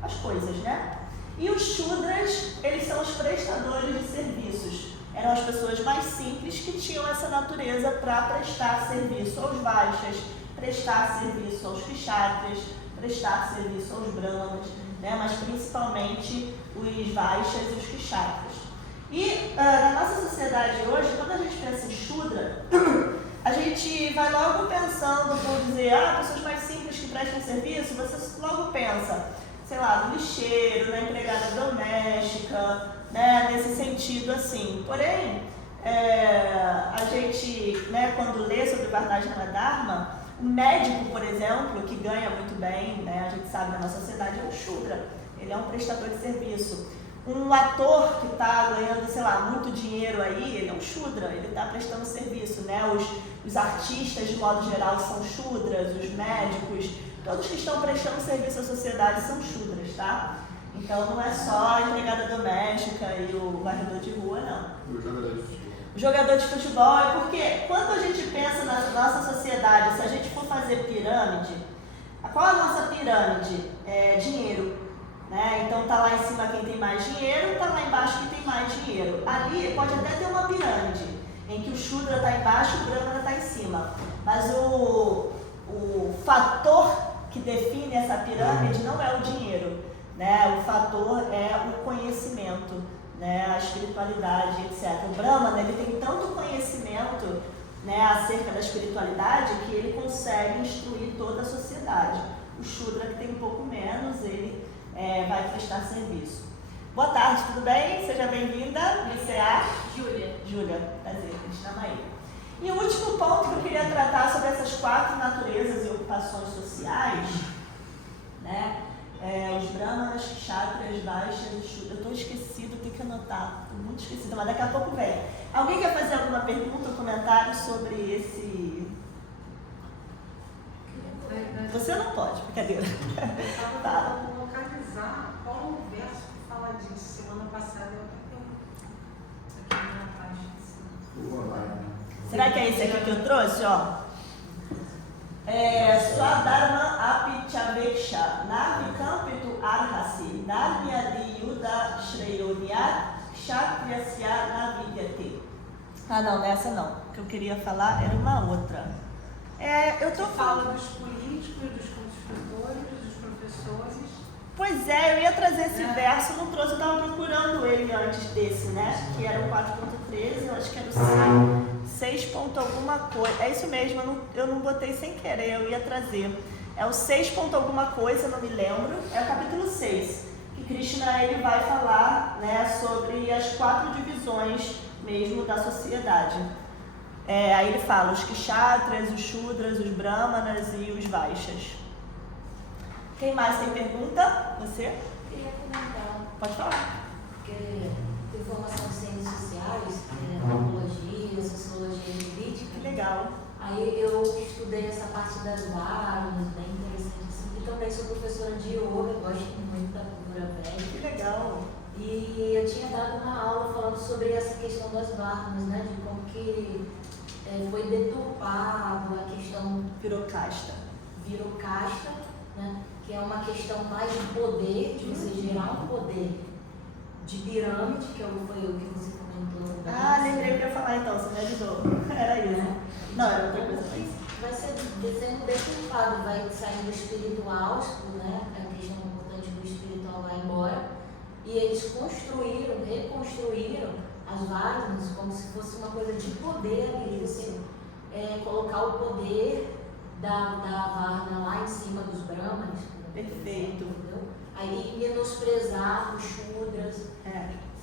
às coisas, né? E os Shudras, eles são os prestadores de serviços. Eram as pessoas mais simples que tinham essa natureza para prestar serviço aos Vaishyas, prestar serviço aos Kshatriyas, prestar serviço aos Brahmanas, né? Mas principalmente os Vaishyas e os Kshatriyas. E na nossa sociedade hoje, quando a gente pensa em Shudra, a gente vai logo pensando, por dizer, pessoas mais simples que prestam serviço, você logo pensa, sei lá, no lixeiro, na empregada doméstica, né, nesse sentido assim. Porém, a gente, né, quando lê sobre Varnashrama Dharma, o médico, por exemplo, que ganha muito bem, né, a gente sabe na nossa sociedade, é um Shudra, ele é um prestador de serviço. Um ator que está ganhando, sei lá, muito dinheiro aí, ele é um Shudra, ele está prestando serviço, né? Os artistas, de modo geral, são Shudras, os médicos, todos que estão prestando serviço à sociedade são Shudras, tá? Então não é só a empregada doméstica e o varredor de rua, não. O jogador de futebol. O jogador de futebol é porque, quando a gente pensa na nossa sociedade, se a gente for fazer pirâmide, qual é a nossa pirâmide? É dinheiro. Né? Então tá lá em cima quem tem mais dinheiro, tá lá embaixo quem tem mais dinheiro. Ali pode até ter uma pirâmide, em que o Shudra está embaixo e o Brahmana está em cima. Mas o fator que define essa pirâmide não é o dinheiro, né? O fator é o conhecimento, né? A espiritualidade, etc. O Brahmana, ele tem tanto conhecimento, né, acerca da espiritualidade que ele consegue instruir toda a sociedade. O Shudra, que tem um pouco menos, ele vai prestar serviço. Boa tarde, tudo bem? Seja bem-vinda, Licear. Júlia, prazer, Cristina Maíra. E o último ponto que eu queria tratar sobre essas 4 naturezas e ocupações sociais, né? Os Brahmanas, Kshatriyas, Vaishyas e Shudras. Eu estou esquecido, tenho que anotar, estou muito esquecida, mas daqui a pouco vem. Alguém quer fazer alguma pergunta ou comentário sobre esse... Você não pode, brincadeira. Tá. Localizar qual o verso que fala disso. Semana passada eu até aqui na página. Será que é esse aqui que eu trouxe, ó? Swadharma apichaveksha narvikampitu arhasi narvyadi yuda shreyonyat kshatriyasya navidyate. Não, nessa não. O que eu queria falar era uma outra. Eu tô Fala falando dos políticos, dos construtores, dos professores. Pois é, eu ia trazer esse verso, não trouxe, eu estava procurando ele antes desse, né? Que era o 4.13, eu acho que era o 6 ponto alguma coisa. É isso mesmo, eu não botei sem querer, eu ia trazer. É o 6 ponto alguma coisa, não me lembro, é o capítulo 6, que Krishna ele vai falar, né, sobre as 4 divisões mesmo da sociedade. Aí ele fala os kshatras, os shudras, os brahmanas e os vaixas. Quem mais tem pergunta? Você? Queria comentar. Pode falar. Porque tem formação em ciências sociais, antropologia, sociologia política. Que legal. Aí eu estudei essa parte das varnas, bem interessante assim. E também sou professora de yoga, gosto muito da cultura védica. Que legal. E eu tinha dado uma aula falando sobre essa questão das varnas, né? De como que foi deturpado a questão Virou casta. virou casta, né? Que é uma questão mais de poder, de você gerar um poder de pirâmide, que foi o que você comentou. Lembrei o que eu ia falar então, você me ajudou. Era isso. Não, era outra coisa mais. Vai sendo deturpado, vai saindo do espiritual, né? A questão importante do espiritual vai embora. E eles reconstruíram as varnas como se fosse uma coisa de poder ali, você colocar o poder da varna lá em cima dos brahmanes. Perfeito. Entendeu? Aí menosprezar os shudras.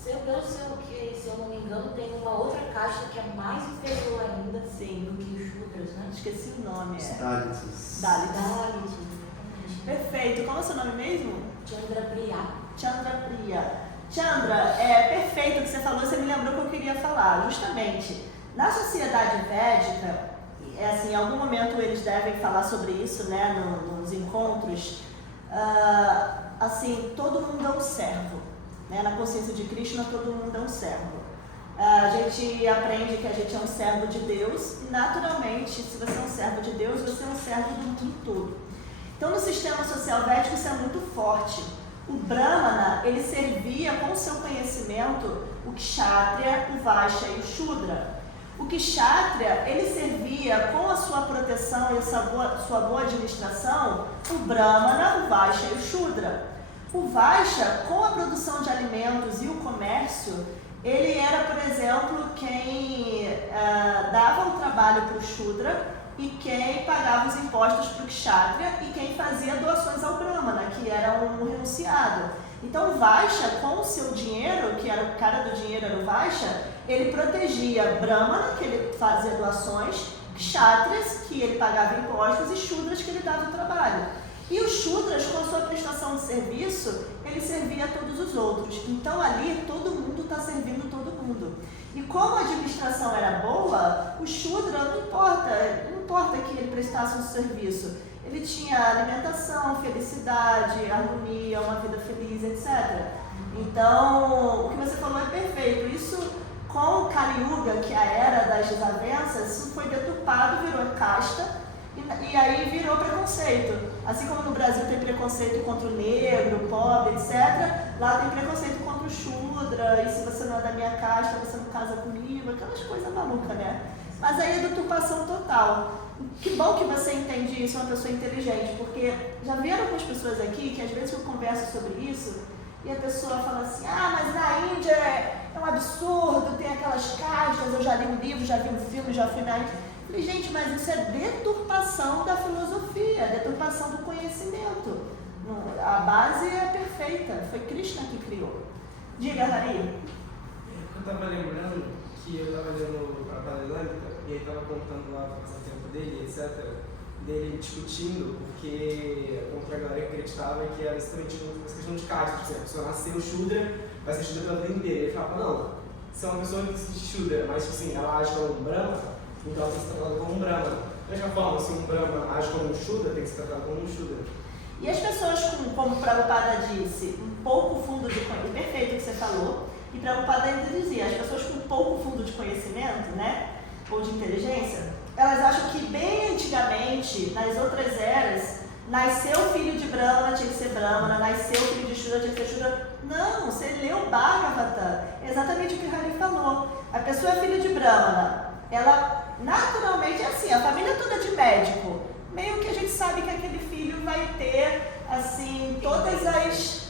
Se eu não me engano, tem uma outra casta que é mais inferior ainda do que os shudras, né? Esqueci o nome. Dalits. Dalits. Perfeito. Qual é o seu nome mesmo? Chandra Priya. Chandra Priya. Chandra, perfeito o que você falou, você me lembrou que eu queria falar. Justamente, na sociedade védica, assim, em algum momento eles devem falar sobre isso, né, nos encontros, assim, todo mundo é um servo, né, na consciência de Krishna todo mundo é um servo. A gente aprende que a gente é um servo de Deus e naturalmente, se você é um servo de Deus, você é um servo do mundo todo. Então no sistema social védico isso é muito forte. O Brahmana, ele servia com o seu conhecimento o Kshatriya, o Vaishya e o Shudra. O Kshatriya, ele servia com a sua proteção e a sua boa administração o Brahmana, o Vaishya e o Shudra. O Vaishya, com a produção de alimentos e o comércio, ele era, por exemplo, quem dava o trabalho para o Shudra e quem pagava os impostos para o Kshatriya e quem fazia doações ao Brahmana, que era um renunciado. Então o Vaishya, com o seu dinheiro, que era o cara do dinheiro, era o Vaishya, ele protegia Brahmana, que ele fazia doações, Kshatriyas, que ele pagava impostos, e Shudras, que ele dava o trabalho. E os Shudras, com a sua prestação de serviço, ele servia a todos os outros. Então ali todo mundo está servindo todo mundo. E como a administração era boa, o Shudra não importa que ele prestasse um serviço. Ele tinha alimentação, felicidade, harmonia, uma vida feliz, etc. Então, o que você falou é perfeito. Isso, com o Kali Yuga, que é a era das desavenças, isso foi deturpado, virou casta e aí virou preconceito. Assim como no Brasil tem preconceito contra o negro, o pobre, etc., lá tem preconceito contra o Shudra, e se você não é da minha casta, você não casa comigo, aquelas coisas malucas, né? Mas aí é deturpação total. Que bom que você entende isso, é uma pessoa inteligente, porque já vieram algumas pessoas aqui que às vezes eu converso sobre isso e a pessoa fala assim, mas na Índia é um absurdo, tem aquelas castas, eu já li um livro, já vi um filme, já fui na Índia. Eu falei, gente, mas isso é deturpação da filosofia, deturpação do conhecimento. A base é perfeita, foi Krishna que criou. Diga, Hari. Eu estava lembrando que eu estava lendo a Paralâmica e ele estava contando lá o passatempo dele, etc., dele discutindo, porque contra a galera que acreditava que era exatamente uma questão de casta, tipo, a pessoa nasceu Shudra, vai ser Shudra pela vida inteira. Ele falava, não, se é uma pessoa que se diz Shudra, mas assim, ela age como um Brahma, então ela tem que ser tratada como um Brahma. Da mesma forma, se um Brahma age como um Shudra, tem que ser tratado como um Shudra. E as pessoas como Prabhupada disse, um pouco fundo de conhecimento, perfeito o que você falou, e Prabhupada ainda dizia, as pessoas com pouco fundo de conhecimento, né, ou de inteligência, elas acham que bem antigamente, nas outras eras, nasceu filho de Brahmana, tinha que ser Brahmana, nasceu filho de Shudra, tinha que ser Shudra. Não, você leu Bhagavata, é exatamente o que o Hari falou. A pessoa é filha de Brahmana, ela naturalmente é assim, a família toda é de médico, meio que a gente sabe que aquele filho vai ter, assim, todas as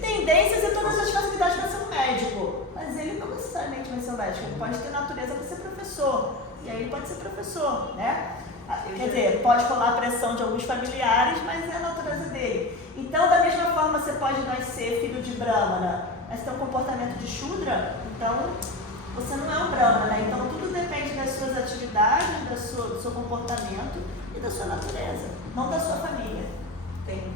tendências e todas as facilidades para ser um médico. Mas ele não necessariamente vai ser um médico, ele pode ter natureza para ser professor. E aí ele pode ser professor, né? Quer dizer, pode rolar a pressão de alguns familiares, mas é a natureza dele. Então, da mesma forma, você pode nascer filho de Brahmana, mas ter um comportamento de Shudra, então você não é um Brahma, né? Então tudo depende das suas atividades, do seu comportamento e da sua natureza, não da sua família. Tem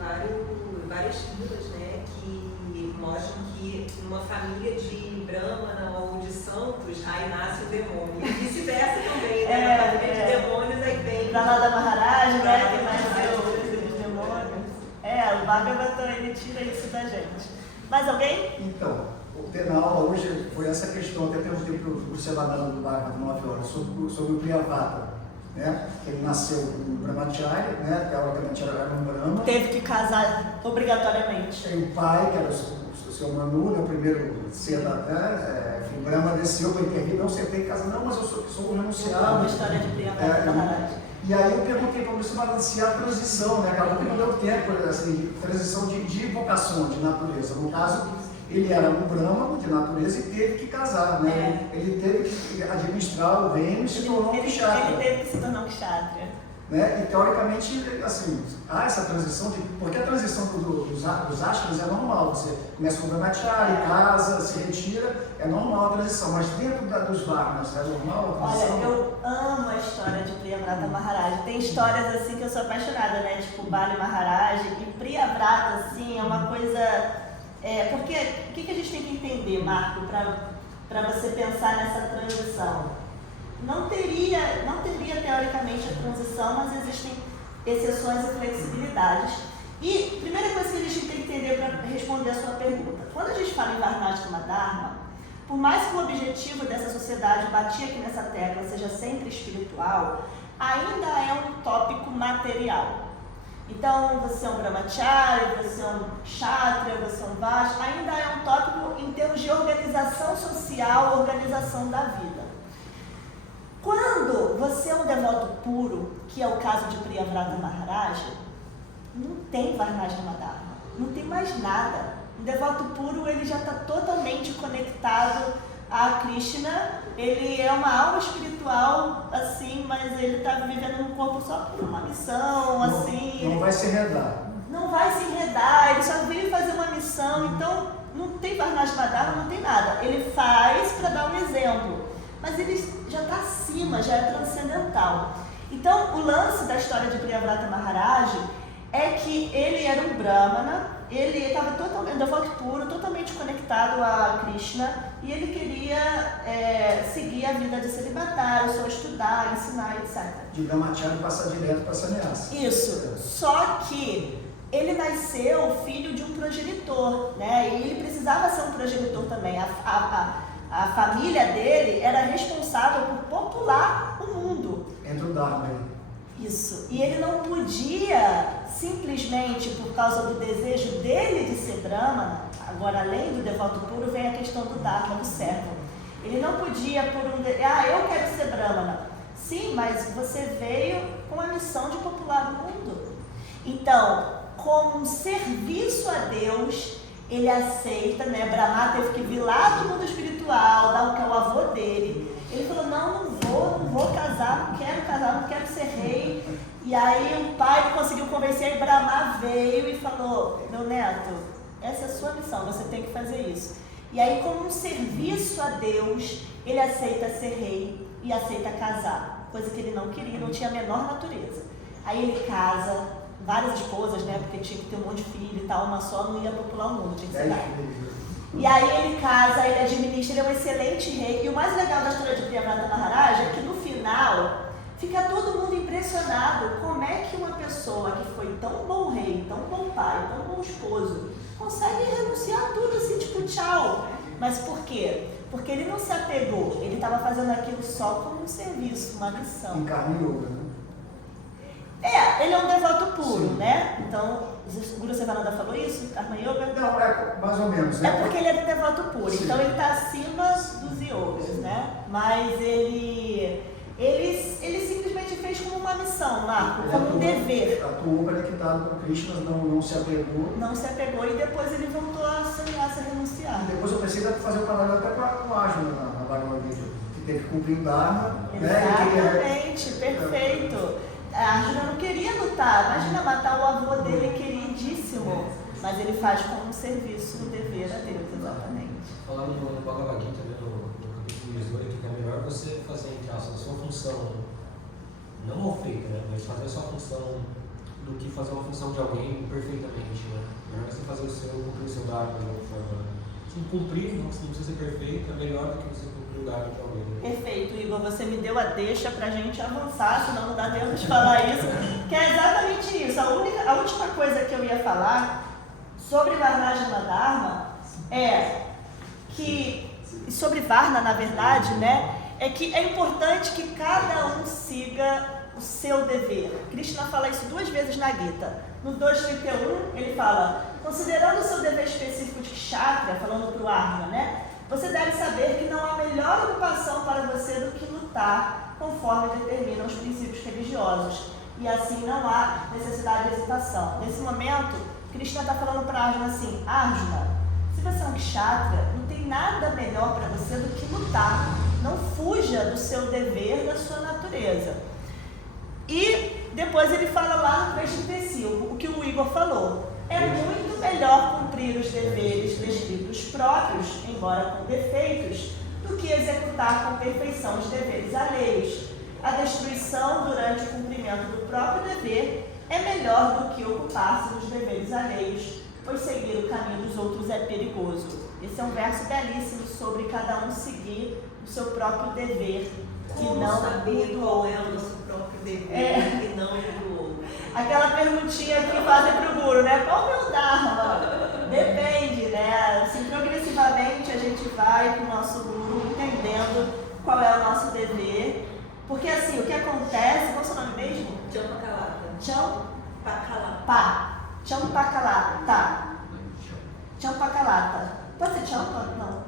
várias filas, né, que mostram que numa família de Brahmana ou de santos, aí nasce o demônio. E vice-versa também, né? Na família de demônios, aí vem. Pranada Maharaj, né? Que nasceu os demônios. O Bhagavatam, ele tira isso da gente. Mais alguém? Então, na aula hoje foi essa questão, até perguntei para o Sevadano do Bhagavatam 9 horas, sobre o Priyavata. Né? Ele nasceu com Brahmacharya, né? Teoricamente era um Brahma. Teve que casar obrigatoriamente. E o pai, que era o seu Manu, né? O primeiro ser da enfim, Brahma desceu para intervir, não, você tem que casar, não, mas eu sou um renunciado. Uma história de Priyavata Maharaj. E aí eu perguntei para você balancear a transição, né? Acabou que não deu tempo, assim, transição de vocação, de natureza. No caso, ele era um Brahmano de natureza e teve que casar, né? Ele teve que administrar o reino e se tornou um Kshatriya. Ele teve que se tornar um Kshatriya. Né? E teoricamente, assim, há essa transição, porque a transição dos ashras é normal. Você começa com o Brahmacharya, casa, se retira, é normal a transição. Mas dentro dos varnas, é normal a transição? Olha, eu amo a história de Priyavrata Maharaj. Tem histórias assim que eu sou apaixonada, né? Tipo Bali Maharaj e Priyavrata, assim, é uma coisa... porque o que a gente tem que entender, Marco, para você pensar nessa transição? Não teria teoricamente a transição, mas existem exceções e flexibilidades. E primeira coisa que a gente tem que entender para responder a sua pergunta, quando a gente fala em Varnashrama Dharma, por mais que o objetivo dessa sociedade, bati aqui nessa tecla, seja sempre espiritual, ainda é um tópico material. Então, você é um Brahmacharya, você é um Kshatriya, você é um Vaishya, ainda é um tópico em termos de organização social, organização da vida. Quando você é um devoto puro, que é o caso de Priyavrata Maharaj, não tem Varnashrama Dharma, não tem mais nada. O devoto puro, ele já está totalmente conectado a Krishna, ele é uma alma espiritual, assim, mas ele está vivendo num corpo só por uma missão, assim. Não vai se enredar. Não vai se enredar, ele só veio fazer uma missão, então não tem Varnashrama Dharma, não tem nada. Ele faz para dar um exemplo, mas ele já está acima, já é transcendental. Então, o lance da história de Priyavrata Maharaj é que ele era um Brahmana, ele estava totalmente, devoto puro, totalmente conectado a Krishna, e ele queria seguir a vida de celibatário, só estudar, ensinar, etc. De Brahmacharya passar direto para sannyasa. Isso, só que ele nasceu filho de um progenitor, né? E ele precisava ser um progenitor também. A família dele era responsável por popular o mundo. Entra o Dharma aí. Isso. E ele não podia, simplesmente por causa do desejo dele de ser Brahmana, agora além do devoto puro vem a questão do Dharma, do servo. Ele não podia eu quero ser Brahmana. Sim, mas você veio com a missão de popular o mundo. Então, como um serviço a Deus, ele aceita, né? Brahma teve que vir lá do mundo espiritual, dar o que é o avô dele. Ele falou, não vou casar, não quero ser rei. E aí o pai conseguiu convencer, e Brahma veio e falou, meu neto, essa é a sua missão, você tem que fazer isso. E aí, como um serviço a Deus, ele aceita ser rei e aceita casar, coisa que ele não queria, não tinha a menor natureza. Aí ele casa, várias esposas, né, porque tinha que ter um monte de filho e tal, uma só não ia popular o mundo, tinha que ser rei. E aí ele casa, ele administra, ele é um excelente rei. E o mais legal da história de Priyavrata Maharaj é que no final fica todo mundo impressionado como é que uma pessoa que foi tão bom rei, tão bom pai, tão bom esposo, consegue renunciar a tudo assim, tipo tchau. Mas por quê? Porque ele não se apegou, ele estava fazendo aquilo só como um serviço, uma missão. Em carne e ouro, né? Ele é um devoto puro, né? Então, o Guru Sivananda falou isso, Karma Yoga? Não, é mais ou menos, né? É porque ele é devoto puro, Sim. então ele está acima dos yogas, né? Mas ele simplesmente fez como uma missão, Marco, como um dever. Atuou conectado com Krishna, não se apegou. Não se apegou e depois ele voltou a sannyasa, a renunciar. E depois eu pensei que dá para fazer o paralelo até com o Arjuna na Bhagavad Gita, que teve que cumprir o Dharma. Exatamente, perfeito. A Arjuna não queria lutar, imagina matar o avô dele queridíssimo, mas ele faz como um serviço, um dever a Deus, exatamente. Falando no Bhagavad Gita, no capítulo 18, você fazer, entre aspas, a sua função, não mal feita, né? Mas fazer a sua função do que fazer uma função de alguém perfeitamente, né? Melhor você fazer o seu, cumprir o seu dado de alguma forma. Se cumprir, não precisa ser perfeito, é melhor do que você cumprir o dado de alguém. Né? Perfeito, Igor. Você me deu a deixa pra gente avançar, senão não dá tempo de falar isso. Que é exatamente isso. A última coisa que eu ia falar sobre Varnashrama Dharma é que, sobre Varna, na verdade, né? É que é importante que cada um siga o seu dever. Krishna fala isso 2 vezes na Gita. No 2.31, ele fala, considerando o seu dever específico de Kshatriya, falando para o Arjuna, né? Você deve saber que não há melhor ocupação para você do que lutar, conforme determinam os princípios religiosos. E assim não há necessidade de hesitação. Nesse momento, Krishna está falando para Arjuna assim, Arjuna, se você é um Kshatriya, não tem nada melhor para você do que lutar. Não fuja do seu dever, da sua natureza. E depois ele fala lá no 3.35, o que o Igor falou. É muito melhor cumprir os deveres descritos próprios, embora com defeitos, do que executar com perfeição os deveres alheios. A destruição durante o cumprimento do próprio dever é melhor do que ocupar-se dos deveres alheios, pois seguir o caminho dos outros é perigoso. Esse é um verso belíssimo sobre cada um seguir o seu próprio dever. Como não saber qual é o nosso próprio dever e não do outro? Aquela perguntinha que fazem para o guru, né? Qual é o Dharma? Depende, né? Assim, progressivamente a gente vai com o nosso guru entendendo qual é o nosso dever. Porque assim, o que acontece, qual é o seu nome mesmo? Champakalata. Champakalata. Pode ser Champa? Não.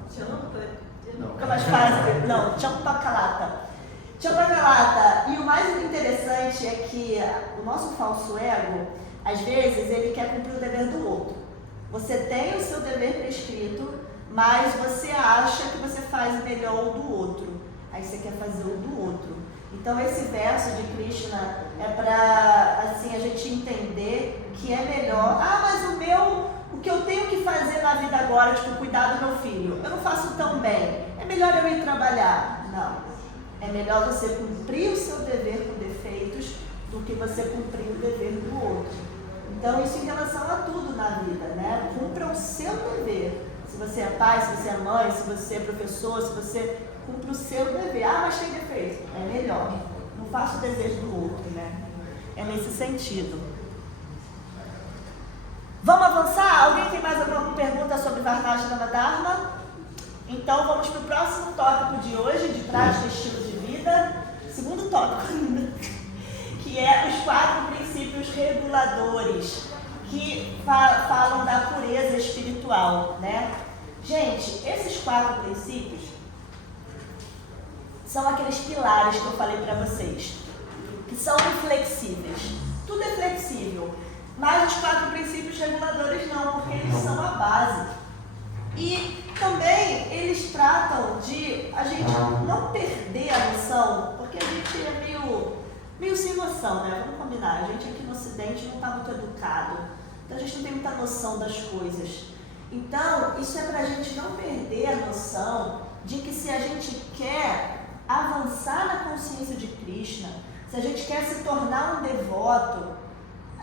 Fica mais fácil. Não, Champakalata. Champakalata. E o mais interessante é que o nosso falso ego, às vezes, ele quer cumprir o dever do outro. Você tem o seu dever prescrito, mas você acha que você faz melhor o do outro. Aí você quer fazer o do outro. Então esse verso de Krishna é para assim, a gente entender que é melhor. Mas o que eu tenho que fazer na vida agora, tipo, cuidar do meu filho, eu não faço tão bem. É melhor eu ir trabalhar. Não. É melhor você cumprir o seu dever com defeitos do que você cumprir o dever do outro. Então isso em relação a tudo na vida, né? Cumpra o seu dever. Se você é pai, se você é mãe, se você é professor, se você cumpre o seu dever. Mas tem defeito. É melhor. Não faça o desejo do outro, né? É nesse sentido. Vamos avançar? Alguém tem mais alguma pergunta sobre Varnashrama Dharma? Então vamos para o próximo tópico de hoje, de prática e estilo de vida. Segundo tópico ainda, que é os 4 princípios reguladores, que falam da pureza espiritual, né? Gente, esses 4 princípios são aqueles pilares que eu falei para vocês, que são inflexíveis. Tudo é flexível, mas os 4 princípios reguladores não, porque eles são a base. E também eles tratam de a gente não perder a noção, porque a gente é meio sem noção, né? Vamos combinar, a gente aqui no Ocidente não está muito educado, então a gente não tem muita noção das coisas. Então, isso é para a gente não perder a noção de que se a gente quer avançar na consciência de Krishna, se a gente quer se tornar um devoto,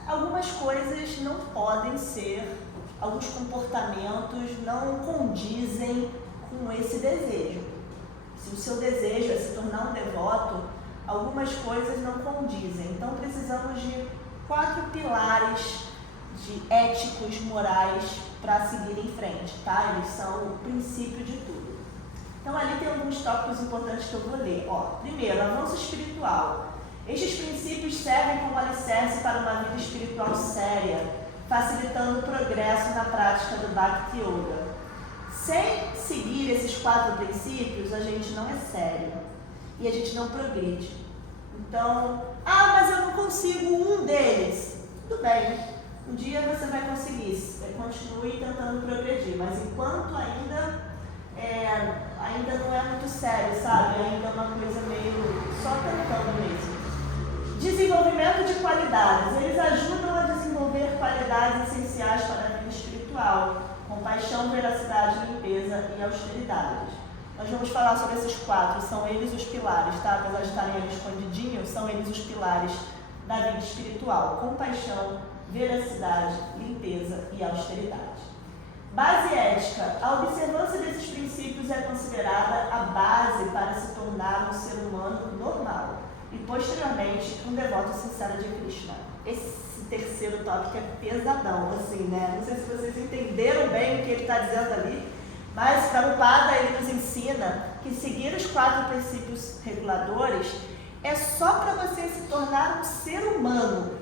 algumas coisas não podem ser, alguns comportamentos não condizem com esse desejo. Se o seu desejo é se tornar um devoto, algumas coisas não condizem. Então precisamos de 4 pilares éticos, morais, para seguir em frente, tá? Eles são o princípio de tudo. Então ali tem alguns tópicos importantes que eu vou ler. Primeiro, avanço espiritual. Estes princípios servem como alicerce para uma vida espiritual séria, facilitando o progresso na prática do Bhakti Yoga. Sem seguir esses 4 princípios, a gente não é sério e a gente não progride. Então, mas eu não consigo um deles. Tudo bem, um dia você vai conseguir, continue tentando progredir, mas enquanto ainda não é muito sério, sabe? Ainda é uma coisa meio só tentando mesmo. Desenvolvimento de qualidades. Eles ajudam a desenvolver qualidades essenciais para a vida espiritual, compaixão, veracidade, limpeza e austeridade. Nós vamos falar sobre esses 4, são eles os pilares, tá? Apesar de estarem ali escondidinhos, são eles os pilares da vida espiritual: compaixão, veracidade, limpeza e austeridade. Base ética. A observância desses princípios é considerada a base para se tornar um ser humano normal e, posteriormente, um devoto sincero de Krishna. Esse terceiro tópico é pesadão, assim, né? Não sei se vocês entenderam bem o que ele está dizendo ali, mas Prabhupada, ele nos ensina que seguir os 4 princípios reguladores é só para você se tornar um ser humano.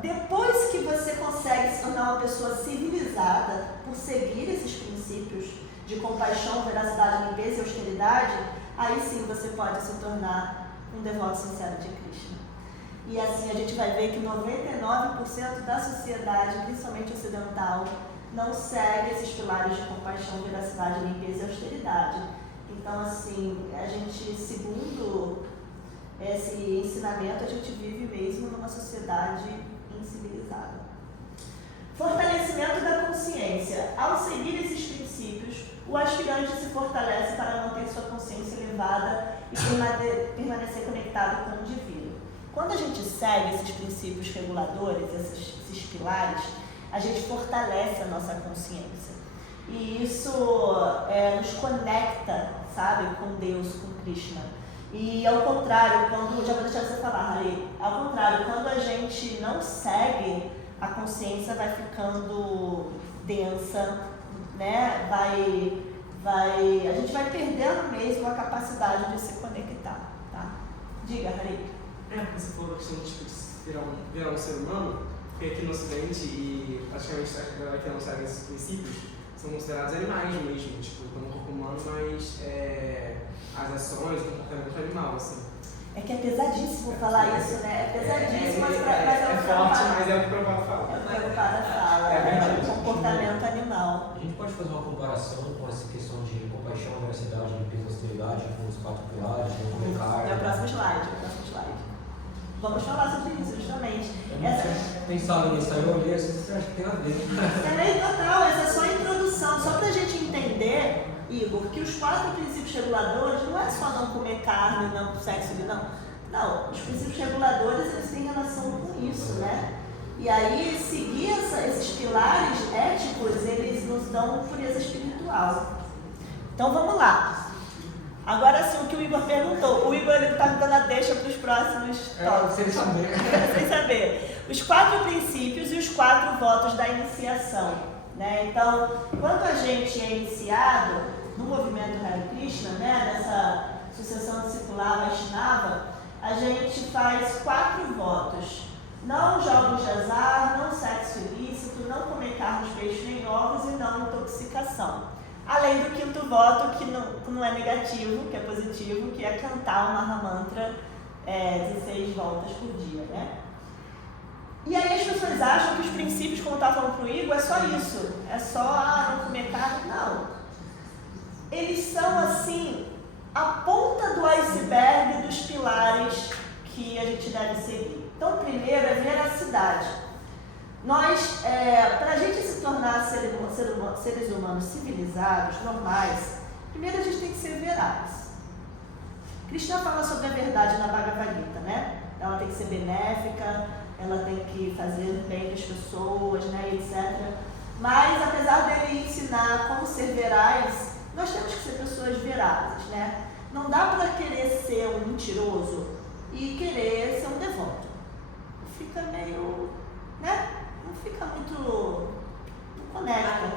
Depois que você consegue se tornar uma pessoa civilizada por seguir esses princípios de compaixão, veracidade, limpeza e austeridade, aí sim você pode se tornar um devoto sincero de Krishna. E assim a gente vai ver que 99% da sociedade, principalmente ocidental, não segue esses pilares de compaixão, veracidade, limpeza e austeridade. Então, assim, a gente, segundo esse ensinamento, a gente vive mesmo numa sociedade incivilizada. Fortalecimento da consciência. Ao seguir esses princípios, o aspirante se fortalece para manter sua consciência elevada e permanecer conectado com o divino. Quando a gente segue esses princípios reguladores, esses pilares, a gente fortalece a nossa consciência. E isso nos conecta, sabe, com Deus, com Krishna. E ao contrário, já vou deixar você falar, Hari, ao contrário, quando a gente não segue, a consciência vai ficando densa, né? A gente vai perdendo mesmo a capacidade de se conectar, tá? Diga, Hari. Você falou a questão de virar um ser humano, porque aqui no Ocidente e praticamente a galera que não segue esses princípios são considerados animais mesmo, tipo, como um corpo humano, mas as ações, o comportamento animal, assim. É que é pesadíssimo falar isso, né? É pesadíssimo, mas é forte, mas é o que o Prabhupada fala. É o que o Prabhupada fala, é o comportamento animal. A gente pode fazer uma comparação com essa questão de compaixão, veracidade, limpeza e austeridade, com os 4 pilares, não comer carne. É o próximo slide, Vamos falar sobre isso, justamente. Pensado nisso, aí eu olhei assim, você acha que tem a ver? É lei total, essa é só a introdução, só pra gente entender, Igor, que os 4 princípios reguladores não é só não comer carne, não sexo, não. Não, os princípios reguladores, eles têm relação com isso, né? E aí, seguir esses pilares éticos, eles nos dão pureza espiritual. Então, vamos lá. Agora sim, o que o Igor perguntou. O Igor está me dando a deixa para os próximos tópicos. Sem saber. Sem saber. Os 4 princípios e os 4 votos da iniciação. Né? Então, quando a gente é iniciado no movimento Hare Krishna, né? Nessa sucessão discipular Vaishnava, a gente faz 4 votos. Não jogos de azar, não sexo ilícito, não comer carnes, peixes nem ovos e não intoxicação. Além do 5º voto, que não é negativo, que é positivo, que é cantar o Mahamantra 16 voltas por dia, né? E aí as pessoas acham que os princípios, como eu estava falando para o Igor, é só isso. É só não comer carne. Não. Eles são, assim, a ponta do iceberg dos pilares que a gente deve seguir. Então, o primeiro é veracidade. Nós, para a gente se tornar seres humanos civilizados, normais, primeiro a gente tem que ser veraz. Krishna fala sobre a verdade na Bhagavad Gita, né? Ela tem que ser benéfica, ela tem que fazer bem das pessoas, né, etc. Mas, apesar dele ensinar como ser veraz, nós temos que ser pessoas verazes, né? Não dá para querer ser um mentiroso e querer ser um devoto. Fica meio, né? Não fica muito, não conecta,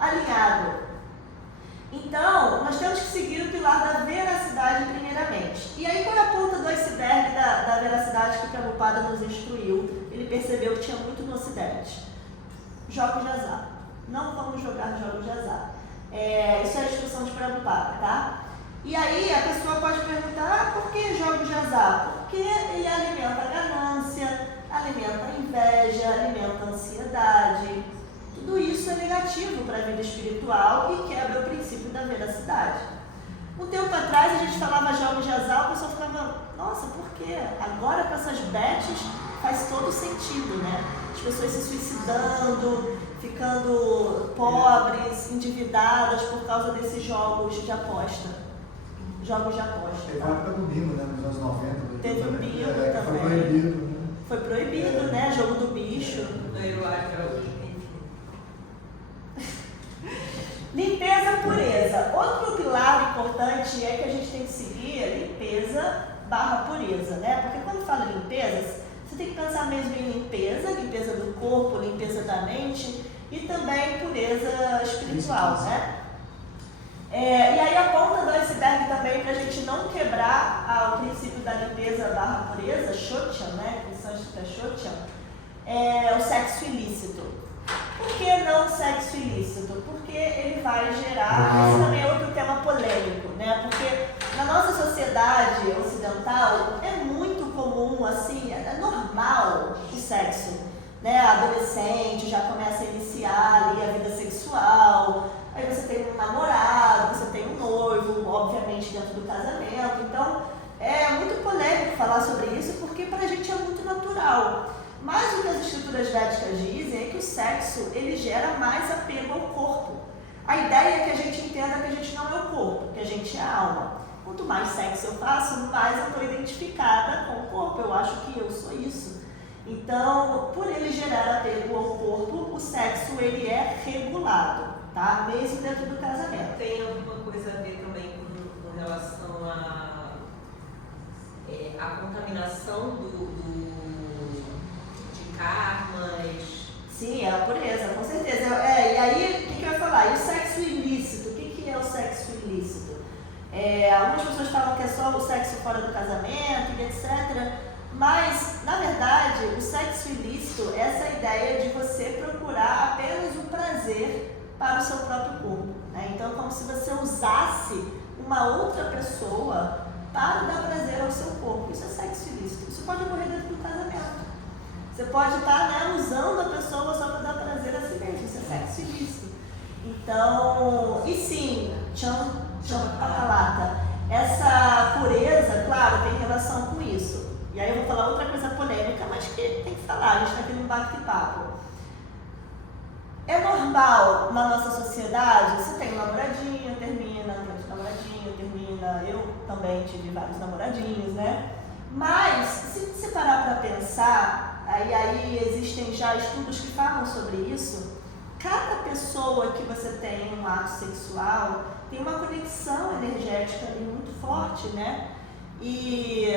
alinhado. Então, nós temos que seguir o pilar da veracidade primeiramente. E aí, qual é a ponta do iceberg da veracidade que o Prabhupada nos instruiu? Ele percebeu que tinha muito no Ocidente. Jogos de azar. Não vamos jogar jogos de azar. Isso é a instrução de Prabhupada, tá? E aí, a pessoa pode perguntar, por que jogos de azar? Porque ele alimenta a ganância, alimenta a inveja, alimenta a ansiedade. Tudo isso é negativo para a vida espiritual e quebra o princípio da veracidade. Um tempo atrás a gente falava jogos de azar, o pessoal ficava, nossa, por quê? Agora com essas bets faz todo sentido, né? As pessoas se suicidando, ficando pobres, endividadas por causa desses jogos de aposta. Jogos de aposta. Teve a época do bingo, né? Nos anos 90. Teve o bingo Foi também. proibido. Né? Foi proibido, né? Jogo do bicho. Eu acho. Limpeza, pureza. Outro pilar importante é que a gente tem que seguir limpeza/pureza, né? Porque quando fala limpeza, você tem que pensar mesmo em limpeza do corpo, limpeza da mente e também pureza espiritual, né? E aí a ponta do iceberg também, para a gente não quebrar o princípio da limpeza/pureza, Shotian, né? Que são escritas Shotian, é o sexo ilícito. Por que não sexo ilícito? Porque ele vai gerar, esse também é outro tema polêmico, né? Porque na nossa sociedade ocidental é muito comum, assim, é normal o sexo, né? Adolescente já começa a iniciar ali a vida sexual, aí você tem um namorado, você tem um noivo, obviamente dentro do casamento, então é muito polêmico falar sobre isso porque pra gente é muito natural. Mas o que as escrituras védicas dizem é que o sexo, ele gera mais apego ao corpo. A ideia é que a gente entenda que a gente não é o corpo, que a gente é a alma. Quanto mais sexo eu faço, mais eu estou identificada com o corpo, eu acho que eu sou isso. Então, por ele gerar apego ao corpo, o sexo ele é regulado, tá? Mesmo dentro do casamento. Tem alguma coisa a ver também com relação à contaminação de karmas? Sim, é a pureza, com certeza. E aí, o que eu ia falar? E o sexo ilícito? O que é o sexo ilícito? Algumas pessoas falam que é só o sexo fora do casamento e etc. Mas, na verdade, o sexo ilícito é essa ideia de você procurar apenas o prazer para o seu próprio corpo, né? Então, é como se você usasse uma outra pessoa para dar prazer ao seu corpo. Isso é sexo ilícito. Isso pode ocorrer dentro do casamento. Você pode estar, né, usando a pessoa só para dar prazer a si mesmo. Isso é sexo ilícito. Então, e sim, Pakalata, essa pureza, claro, tem relação com isso. E aí eu vou falar outra coisa polêmica, mas que tem que falar, a gente está aqui no bate-papo. É normal na nossa sociedade, você tem um namoradinho, termina, tem outro namoradinho, termina, eu também tive vários namoradinhos, né? Mas, se você parar para pensar, aí existem já estudos que falam sobre isso, cada pessoa que você tem um ato sexual tem uma conexão energética ali muito forte, né? E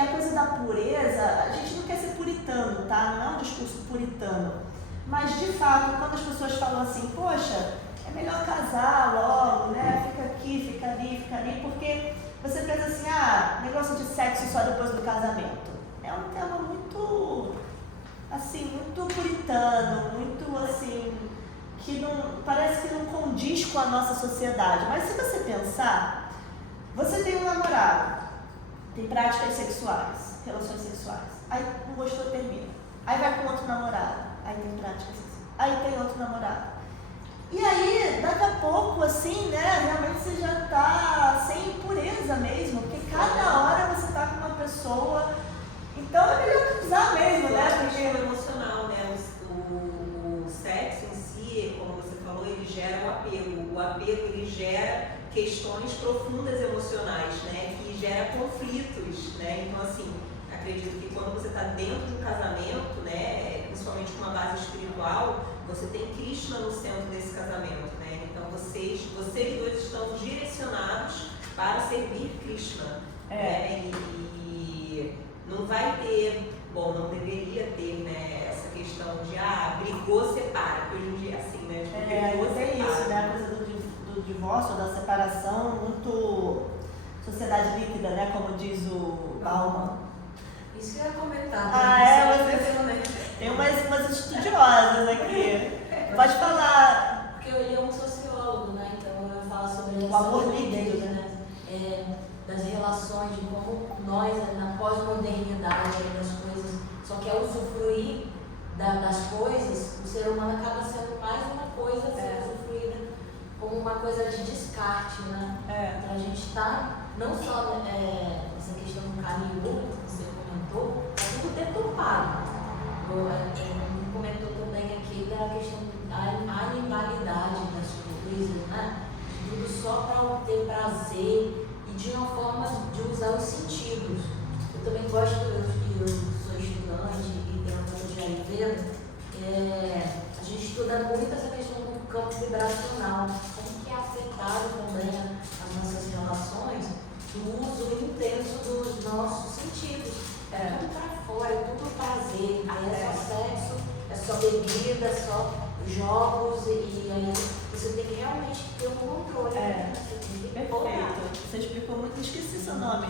a coisa da pureza, a gente não quer ser puritano, tá? Não é um discurso puritano. Mas, de fato, quando as pessoas falam assim, poxa, é melhor casar logo, né? Fica aqui, fica ali, porque você pensa assim, negócio de sexo só depois do casamento. É um tema muito, assim, muito puritano, muito, assim, que não, parece que não condiz com a nossa sociedade. Mas se você pensar, você tem um namorado, tem práticas sexuais, relações sexuais, aí não gostou, termina. Aí vai com outro namorado, aí tem práticas sexuais, aí tem outro namorado. E aí, daqui a pouco, assim, né, realmente você já tá sem pureza mesmo, porque cada hora você tá com uma pessoa. Então é melhor usar mesmo, né? Porque é emocional, né? O sexo em si, como você falou, ele gera o apego. O apego, ele gera questões profundas emocionais, né? Que gera conflitos, né? Então, assim, acredito que quando você está dentro de um casamento, né? Principalmente com uma base espiritual, você tem Krishna no centro desse casamento, né? Então, vocês dois estão direcionados para servir Krishna. Né? E não vai ter, não deveria ter, né, essa questão de, brigou, separa, porque hoje em dia é assim, né? Brigou, tem separa. isso, né? A coisa do divórcio, da separação, muito sociedade líquida, né? Como diz o Bauman. Isso que eu ia comentar. Tem umas estudiosas aqui. Pode falar. Porque ele é um sociólogo, né? Então eu falo sobre o amor líquido, né? Das relações, de como nós, na pós-modernidade das coisas, só quer usufruir das coisas, o ser humano acaba sendo mais uma coisa a ser usufruída como uma coisa de descarte, né? Então a gente está, não só essa questão do caminho que você comentou, é tudo deturpado. Comentou também aqui devido à questão da animalidade das coisas, né? Tudo só para obter prazer e de uma forma de usar os sentidos. Eu também gosto, eu sou estudante e terapeuta de Ayurveda, a gente estuda muito essa questão do campo vibracional, como que é afetado também as nossas relações do uso intenso dos nossos sentidos. Tudo para fora, é tudo prazer, aí é só sexo, é só bebida, é só jogos, e aí você tem que realmente ter um controle. Você tem que focar. Perfeito. Você explicou muito, esqueci seu nome.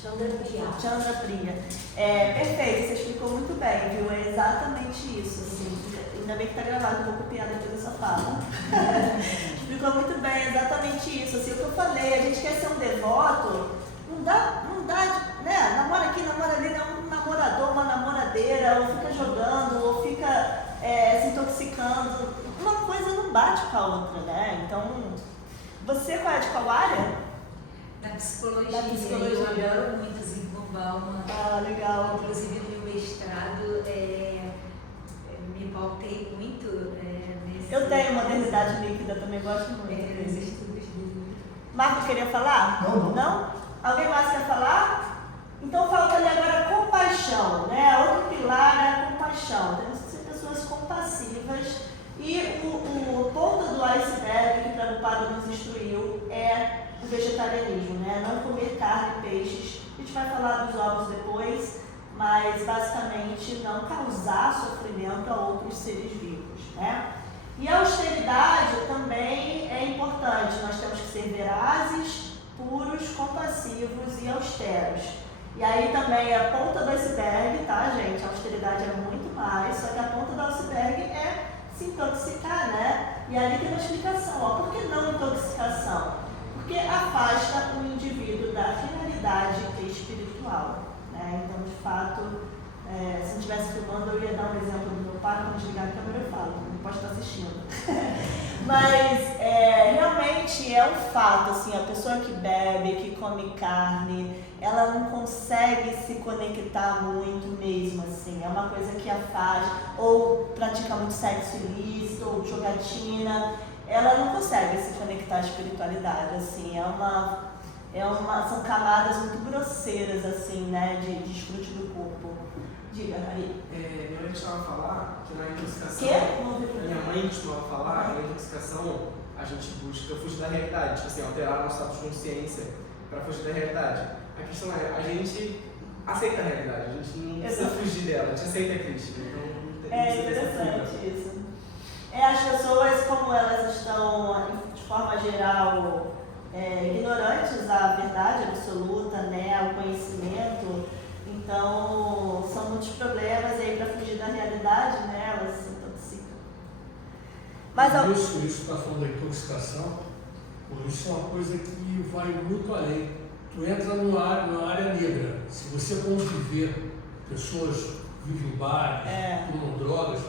Chandra Priya. Chandra Priya. Perfeito, você explicou muito bem, viu? É exatamente isso, assim. Ainda bem que tá gravado, eu vou copiar depois dessa fala. Explicou muito bem, exatamente isso. Assim, o que eu falei, a gente quer ser um devoto, não dá, né? Namora aqui, namora ali, não é um namorador, uma namoradeira, ou fica jogando, ou fica se intoxicando. Uma coisa não bate com a outra, né? Então, você qual é de qual área? Da psicologia. Da psicologia. Eu adoro muito Zygmunt Bauman. Legal. Inclusive no meu mestrado, me pautei muito nesse... Eu tenho modernidade líquida, também gosto muito. Nos estudos dele. Marco, queria falar? Não. Alguém mais quer falar? Então falta ali agora compaixão, né? Outro pilar é a compaixão. Temos que ser pessoas compassivas. E o ponto do iceberg que Prabhupada nos instruiu é o vegetarianismo, né? Não comer carne e peixes. A gente vai falar dos ovos depois, mas basicamente não causar sofrimento a outros seres vivos, né? E a austeridade também é importante. Nós temos que ser verazes, puros, compassivos e austeros. E aí também a ponta do iceberg, tá, gente? A austeridade é muito mais, só que a ponta do iceberg é se intoxicar, né? E ali tem uma explicação, ó. Por que não intoxicação? Porque afasta o indivíduo da finalidade espiritual, né? Então, de fato, se não estivesse filmando, eu ia dar um exemplo do meu pai, quando desligar a câmera eu falo, não pode estar assistindo. Mas realmente é um fato, assim, a pessoa que bebe, que come carne, ela não consegue se conectar muito mesmo, assim, é uma coisa que afasta, ou pratica muito sexo ilícito, ou jogatina, ela não consegue se conectar à espiritualidade, assim, são camadas muito grosseiras, assim, né, de desfrute do corpo. Diga, aí. Minha mãe costumava falar que na intoxicação. Minha mãe costumava falar que na intoxicação a gente busca fugir da realidade, tipo assim, alterar nosso status de consciência para fugir da realidade. A questão é, a gente aceita a realidade, a gente não precisa fugir dela, a gente aceita a Cristo. Então, é interessante isso. As pessoas, como elas estão, de forma geral, ignorantes à verdade absoluta, né, ao conhecimento, então são muitos problemas aí para fugir da realidade, né, elas se intoxicam. Mas Isso está falando da intoxicação, isso é uma coisa que vai muito além. Tu entra numa área negra, se você conviver, pessoas vivem em bares, tomam drogas,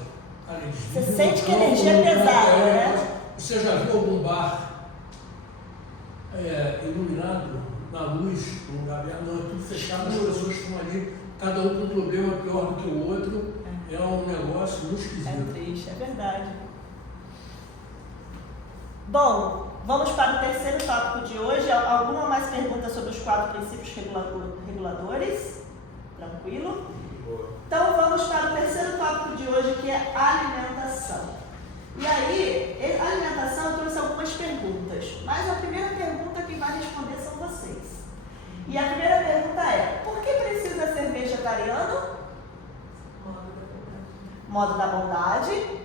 cara, eles você sente que a energia é pesada, né? Você já viu algum bar iluminado, na luz, num lugar aberto? Não, é tudo fechado, as pessoas estão ali, cada um com um problema pior do que o outro, é um negócio muito esquisito. É triste, é verdade. Bom, vamos para o terceiro tópico de hoje. Alguma mais pergunta sobre os 4 princípios reguladores? Tranquilo? Então vamos para o terceiro tópico de hoje, que é alimentação. E aí, a alimentação, eu trouxe algumas perguntas, mas a primeira pergunta que vai responder são vocês. E a primeira pergunta é, por que precisa ser vegetariano? Modo da bondade.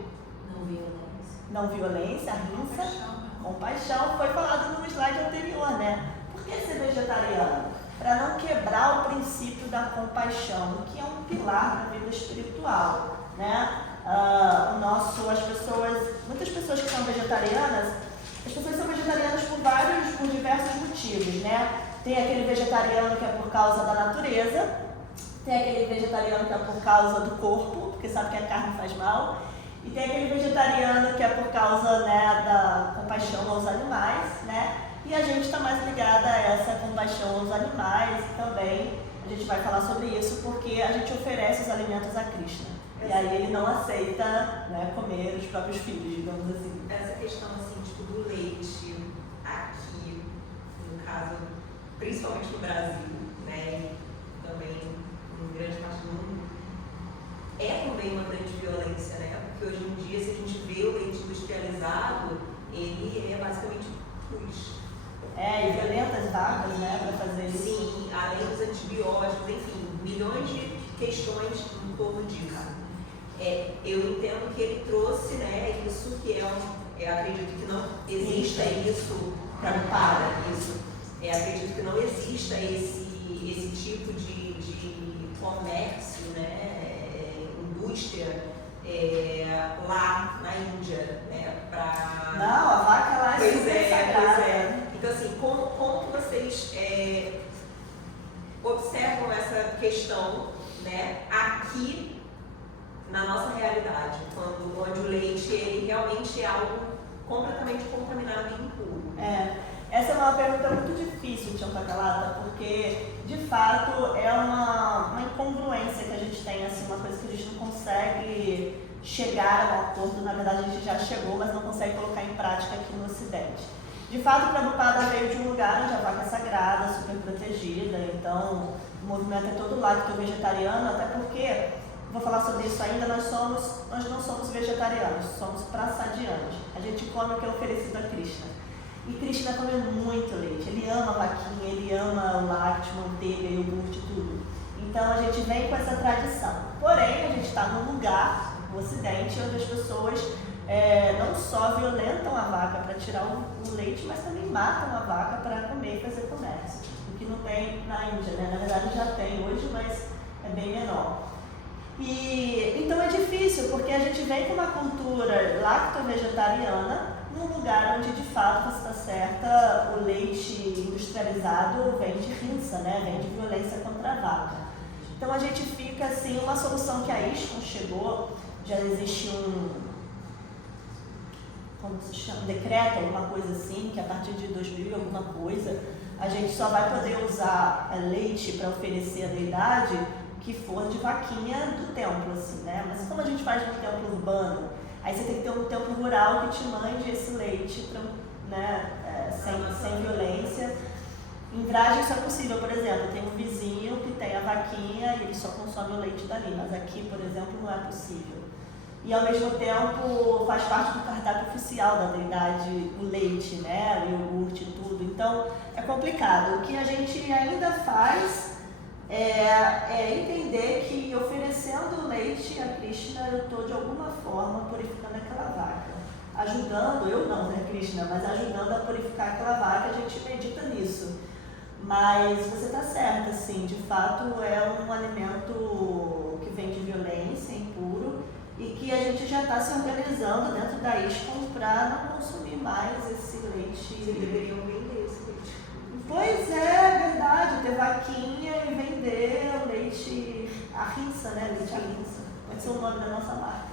Não violência, ahimsa. Compaixão. Foi falado no slide anterior, né? Por que ser vegetariano? Para não quebrar o princípio da compaixão, que é um pilar da vida espiritual, né? Muitas pessoas que são vegetarianas, as pessoas são vegetarianas por diversos motivos, né? Tem aquele vegetariano que é por causa da natureza, tem aquele vegetariano que é por causa do corpo, porque sabe que a carne faz mal, e tem aquele vegetariano que é por causa, né, da compaixão aos animais, né? E a gente está mais ligada a essa compaixão aos animais, e também a gente vai falar sobre isso porque a gente oferece os alimentos a Krishna. E aí ele não aceita, né, comer os próprios filhos, digamos assim. Essa questão, assim, tipo, do leite aqui, no caso, principalmente no Brasil, né, e também em grande parte do mundo, é também uma grande violência, né, porque hoje em dia, se a gente vê o leite industrializado, ele é basicamente pus. E violenta as vacas, né, para fazer isso. Sim, além dos antibióticos, enfim, milhões de questões em torno disso. Eu entendo que ele trouxe, né, isso que acredito que não exista isso para isso. Acredito que não exista esse tipo de comércio, né, indústria lá na Índia, né, Não, a vaca lá é super sagrada. Então, assim, como que vocês observam essa questão, né, aqui na nossa realidade, onde o leite ele realmente é algo completamente contaminado e impuro? Essa é uma pergunta muito difícil, Tia Calata, porque de fato é uma incongruência que a gente tem, assim, uma coisa que a gente não consegue chegar a um acordo. Na verdade, a gente já chegou, mas não consegue colocar em prática aqui no Ocidente. De fato, o Prabhupada veio de um lugar onde a vaca é sagrada, super protegida, então o movimento é todo lacto-vegetariano, até porque, vou falar sobre isso ainda, nós não somos vegetarianos, somos prasadianos. A gente come o que é oferecido a Krishna. E Krishna come muito leite, ele ama a vaquinha, ele ama o lácteo, manteiga, iogurte, tudo. Então a gente vem com essa tradição. Porém, a gente está num lugar, no Ocidente, onde as pessoas não só violentam a vaca para tirar o leite, mas também matam a vaca para comer e fazer comércio. O que não tem na Índia, né? Na verdade já tem hoje, mas é bem menor. E então é difícil, porque a gente vem com uma cultura lacto-vegetariana num lugar onde de fato, você está certa, o leite industrializado vem de rinça, né? Vem de violência contra a vaca. Então a gente fica assim, uma solução que a ISKCON chegou, já existe como se chama, decreto, alguma coisa assim, que a partir de 2000 alguma coisa, a gente só vai poder usar leite para oferecer a deidade que for de vaquinha do templo, assim, né? Mas como a gente faz no templo urbano, aí você tem que ter um templo rural que te mande esse leite, né, sem violência. Em Vraj isso é possível, por exemplo, tem um vizinho que tem a vaquinha e ele só consome o leite dali, mas aqui, por exemplo, não é possível. E ao mesmo tempo faz parte do cardápio oficial da deidade o leite, né, o iogurte e tudo. Então é complicado. O que a gente ainda faz é entender que oferecendo leite a Krishna, eu estou de alguma forma purificando aquela vaca. Ajudando, eu não, né, Krishna, mas ajudando a purificar aquela vaca, a gente medita nisso. Mas você está certa, sim, de fato é um alimento que vem de violência, impuro, e que a gente já está se organizando dentro da ISKCON para não consumir mais esse leite. Vocês deveriam vender esse leite. Pois é, verdade, ter vaquinha e vender o leite Ahimsa, né? Leite Ahimsa. Pode ser o nome da nossa marca.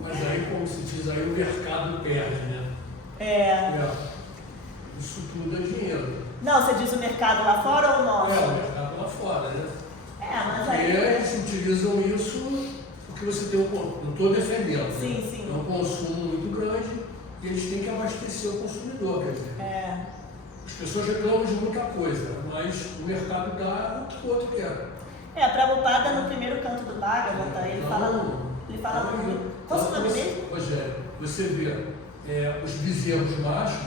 Mas aí, como se diz aí, o mercado perde, né? Isso tudo é dinheiro. Não, você diz o mercado lá fora ou o nosso? O mercado lá fora, né? Mas aí... E eles utilizam isso porque você tem não estou defendendo. Sim, né? sim. É um consumo muito grande e eles têm que abastecer o consumidor, quer dizer. As pessoas reclamam de muita coisa, mas o mercado dá o que o outro quer. Prabhupada no primeiro canto do Bhagavata, ele fala muito. Qual é o nome dele? Rogério, você vê os bezerros machos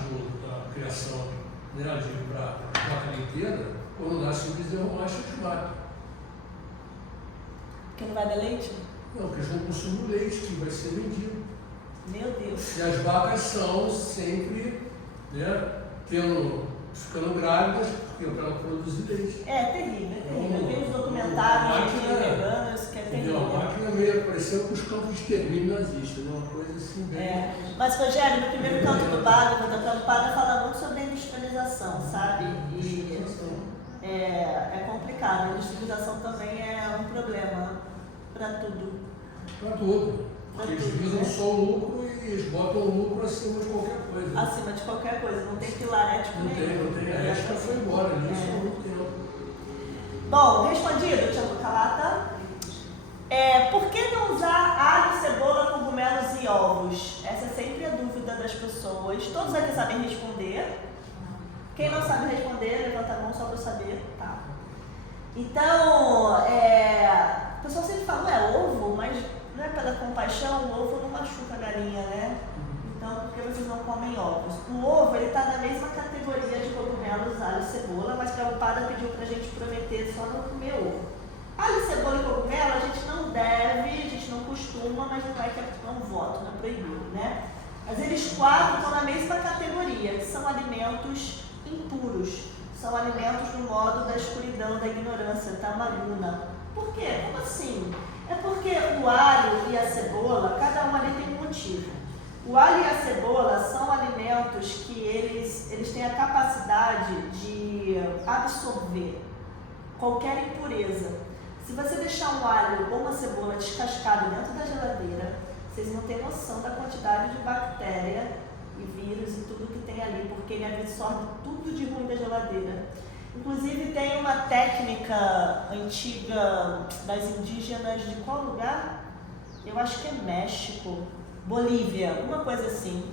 da criação, né, para a vaca leiteira, quando nasce o bezerro macho, eles matam. Porque não vai dar leite? Não, porque eles não consumem o leite que vai ser vendido. Meu Deus. E as vacas são sempre, né, ficando grávidas, porque para não produzir leite. É terrível, é terrível. Tem uns documentários de veganos que é terrível. A máquina meio apareceu com os campos de extermínio nazista, né? Uma coisa assim bem... Mas, Rogério, no primeiro canto do Bhagavata, a Prabhupada fala muito sobre a industrialização, sabe? E é complicado. A industrialização também é um problema para tudo. Para tudo. Eles visam só o lucro e eles botam o lucro acima de qualquer coisa. Acima de qualquer coisa, não tem pilar ético nenhum. Não tem. A ética foi embora, nisso há muito tempo. Bom, respondido, Tia Calata? Por que não usar alho, cebola, cogumelos e ovos? Essa é sempre a dúvida das pessoas. Todos aqui sabem responder. Quem não sabe responder, levanta a mão só para eu saber. Tá. Então, o pessoal sempre fala, ovo, mas não é pela compaixão, o ovo não machuca a galinha, né? Então, por que vocês não comem ovos? O ovo, ele está na mesma categoria de cogumelos, alho e cebola, mas que a Upada pediu para a gente prometer só não comer ovo. Alho, cebola e cogumelo a gente não deve, a gente não costuma, mas não é que é um voto, não é proibido, né? Mas eles 4 estão na mesma categoria, que são alimentos impuros, são alimentos no modo da escuridão, da ignorância, da maluna. Por quê? Como assim? É porque o alho e a cebola, cada um ali tem um motivo. O alho e a cebola são alimentos que eles têm a capacidade de absorver qualquer impureza. Se você deixar um alho ou uma cebola descascado dentro da geladeira, vocês não têm noção da quantidade de bactéria e vírus e tudo que tem ali, porque ele absorve tudo de ruim da geladeira. Inclusive tem uma técnica antiga das indígenas de qual lugar? Eu acho que é México, Bolívia, uma coisa assim.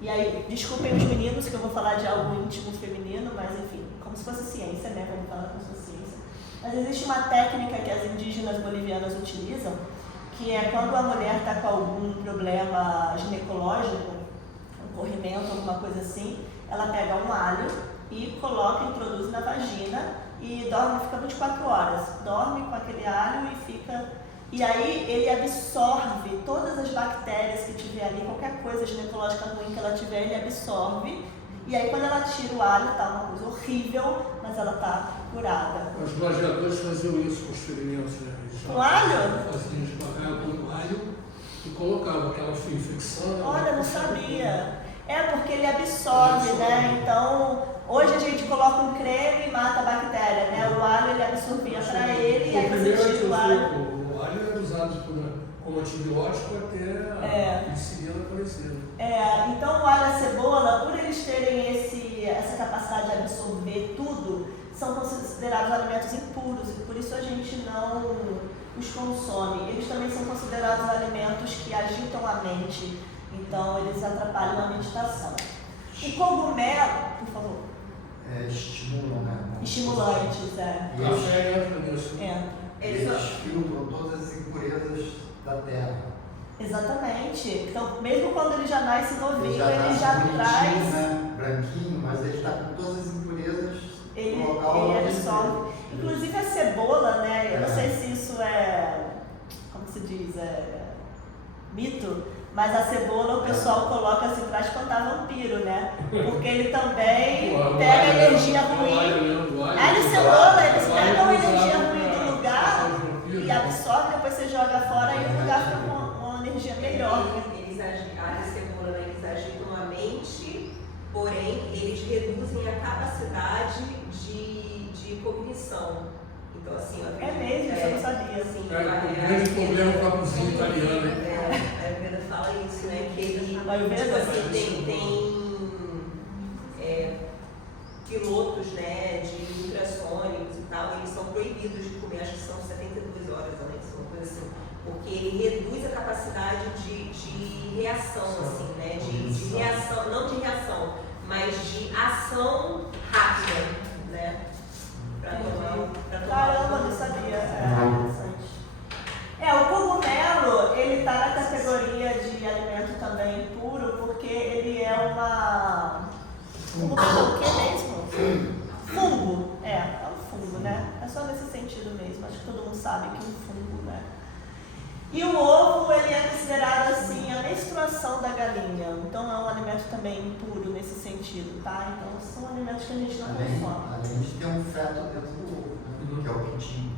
E aí, desculpem os meninos que eu vou falar de algo íntimo feminino, mas enfim, como se fosse ciência, né? Vamos falar como se fosse ciência. Mas existe uma técnica que as indígenas bolivianas utilizam, que é quando a mulher está com algum problema ginecológico, um corrimento, alguma coisa assim, ela pega um alho e coloca, introduz na vagina e dorme, fica 24 horas. Dorme com aquele alho e fica... E aí ele absorve todas as bactérias que tiver ali, qualquer coisa ginecológica ruim que ela tiver, ele absorve. E aí quando ela tira o alho, tá uma coisa horrível, mas ela tá curada. Os gladiadores faziam isso com os ferimentos, né? Com alho? Eles pagavam com alho e colocavam aquela infecção. Olha, não sabia. É porque ele absorve, né? Então, hoje a gente coloca um creme e mata a bactéria, né? O alho ele absorvia para ele e aí você tira o alho. O alho era usado como antibiótico até a penicilina aparecer. Então o alho e a cebola, por eles terem essa capacidade de absorver tudo, são considerados alimentos impuros e por isso a gente não os consome. Eles também são considerados alimentos que agitam a mente, então eles atrapalham a meditação. O cogumelo, por favor. Estimulam, né? Estimulantes, O café entra nisso. Eles filtram todas as impurezas da terra. Exatamente. Então, mesmo quando ele já nasce novinho, ele já bonitinho, traz. Né? Branquinho, mas ele está com todas as impurezas Ele no local. absorve. Inclusive a cebola, né? Eu não sei se isso como se diz, mito, mas a cebola o pessoal coloca assim para espantar vampiro, né? Porque ele também pega a energia ruim. Alho e cebola, eles pegam a energia ruim do lugar e absorvem, depois você joga fora e o lugar fica com uma energia melhor. Eles a cebola, né, eles agitam a mente, porém eles reduzem a capacidade de cognição. Então, assim, eu acredito, mesmo, eu não sabia. Assim, O grande problema com a cozinha italiana. A Ayurveda fala isso, né? Que ele, Ayurveda, tipo assim, tem pilotos, né, de ultrassônicos e tal, eles são proibidos de comer, acho que são 72 horas antes, uma coisa assim, porque ele reduz a capacidade de reação, assim, né, de reação, não de reação, mas de ação rápida, né, para tomar. Caramba, não sabia. Interessante. O cogumelo, ele está na categoria de alimento também puro, porque ele é o que mesmo? Fungo. É um fungo, né? É só nesse sentido mesmo. Acho que todo mundo sabe que é um fungo, né? E o ovo, ele é considerado assim a menstruação da galinha. Então é um alimento também impuro nesse sentido, tá? Então são alimentos que a gente não consome. Além de ter um feto dentro do ovo, né? Que é o pintinho.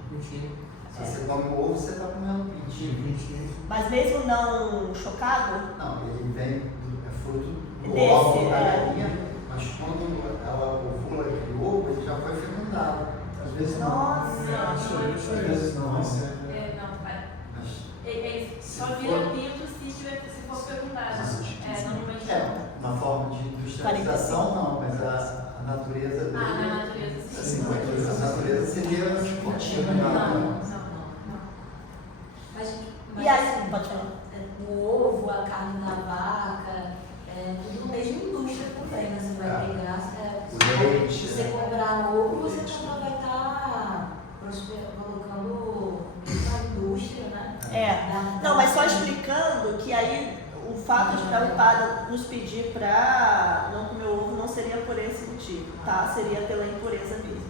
Se você come o ovo, você está comendo pintinho. Mas mesmo não chocado? Não, ele vem, é fruto do Desse, ovo da galinha, mas quando ela ovula aquele ovo, ele já foi fecundado. Às vezes não. Nossa! Às vezes não. Não, vai. Ele só vira pinto se for fecundado. Normalmente Na forma de industrialização, não, mas a natureza dele. na natureza, sim. Assim, a natureza seria tipo Não. mas E aí, assim, pode falar. o ovo, a carne da vaca, tudo mesmo indústria também, né? Você vai pegar, O leite, se você comprar ovo, você também vai estar colocando na indústria, né? Não, mas só explicando que aí o fato de Prabhupada nos pedir para não comer ovo não seria por esse motivo, tá? Seria pela impureza mesmo.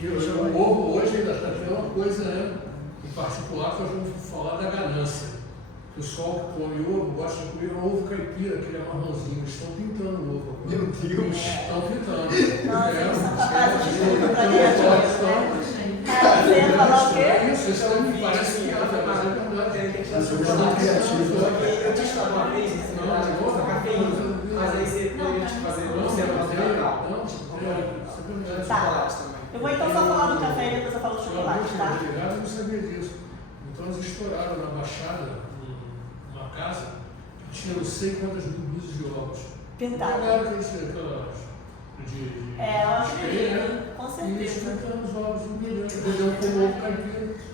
E o ovo hoje ainda está tendo uma coisa, né? Em particular, que nós vamos falar da ganância. O pessoal que come ovo gosta de comer um ovo caipira, aquele marronzinho. Eles estão pintando o ovo. Meu Deus! Estão pintando. Nossa, eles são capazes de tudo pra ganhar. Você ia falar o quê? Isso me parece que ela vai fazer verdade. Eu te estava uma vez, cafeína, mas aí você poderia fazer você chocolate também. Eu vou então só falar do café e depois eu falo do chocolate, tá? Eu não sabia disso. Então eles estouraram na Baixada, numa casa, que tinha não sei quantas dúzias de ovos. Pintado. Agora tem aquelas Eu acredito, com e certeza. pintando os ovos no milhão, entendeu? Com ovo caipira.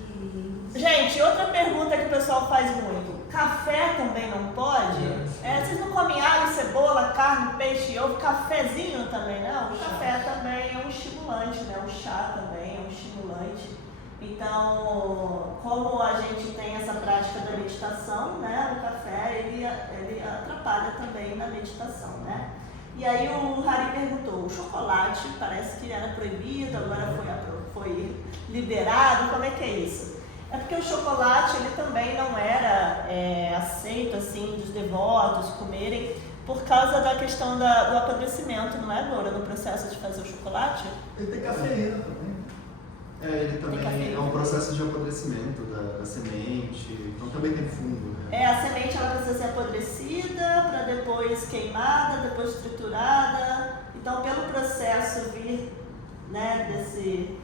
Gente, outra pergunta que o pessoal faz muito. Café também não pode? Vocês não comem alho, cebola, carne, peixe, ovo, cafezinho também não? O café também é um estimulante, né? O chá também é um estimulante. Então, como a gente tem essa prática da meditação, né? O café, ele atrapalha também na meditação, né? E aí o Hari perguntou, o chocolate parece que era proibido, agora foi liberado, como é que é isso? É porque o chocolate ele também não era aceito assim dos devotos comerem por causa da questão do apodrecimento, não é, Glória, no processo de fazer o chocolate? Ele tem cafeína também. Ele também é um processo de apodrecimento da semente, então também tem fungo, né? A semente ela precisa ser apodrecida para depois queimada, depois triturada. Então pelo processo vir, né, desse...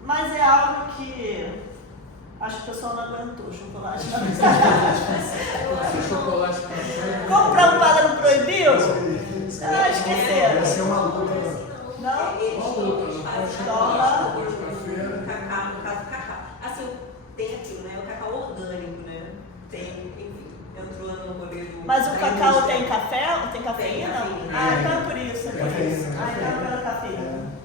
Mas é algo que acho que o pessoal não aguentou o chocolate. Chocolate Como o Prabhupada não proibiu? Esqueceram. Vai ser uma luta. Não? Eles Toma. fazem cacau, no caso do cacau. Assim, tem aquilo, né? O cacau orgânico, né? Tem, enfim, entrou no rolê do... Mas o cacau tem café? Tem cafeína? Tem cafeína. Então é por isso. Então é pela cafeína.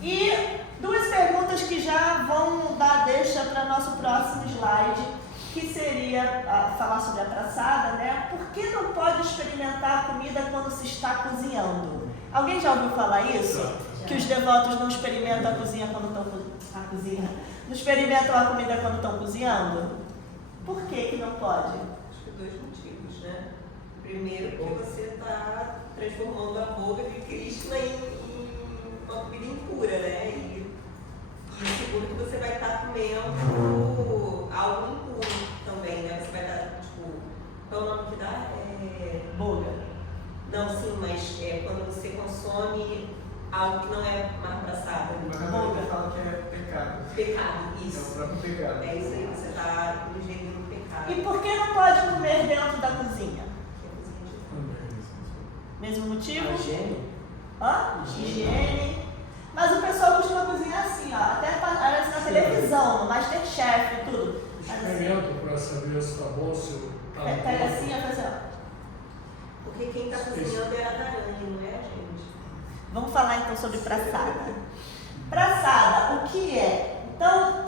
E duas perguntas que já vão dar deixa para nosso próximo slide, que seria falar sobre a praçada, né? Por que não pode experimentar a comida quando se está cozinhando? Alguém já ouviu falar isso? Que os devotos não experimentam a cozinha quando estão não experimentam a comida quando estão cozinhando? Por que não pode? Acho que dois motivos, né? Primeiro, que você está transformando a boca de Krishna em uma comida impura, né? E segundo, que você vai estar comendo algo impuro também, né? Você vai estar, tipo, qual é o nome que dá? Boga. Não, sim, mas quando você consome algo que não é marbraçada. Boga fala que é pecado. Pecado, É o isso. próprio pecado. É isso aí, você está ingerindo pecado. E por que não pode comer dentro da cozinha? Que é cozinha de Mesmo motivo? Higiene? Higiene. Mas o pessoal costuma cozinhar assim, ó. Até aparece na televisão, no Masterchef e tudo. Experimento para saber se está bom, se está bom. Pega assim, ó, faz assim, ó. Porque quem está cozinhando é a Dharani, não é a gente. Vamos falar então sobre praçada. Praçada, o que é? Então,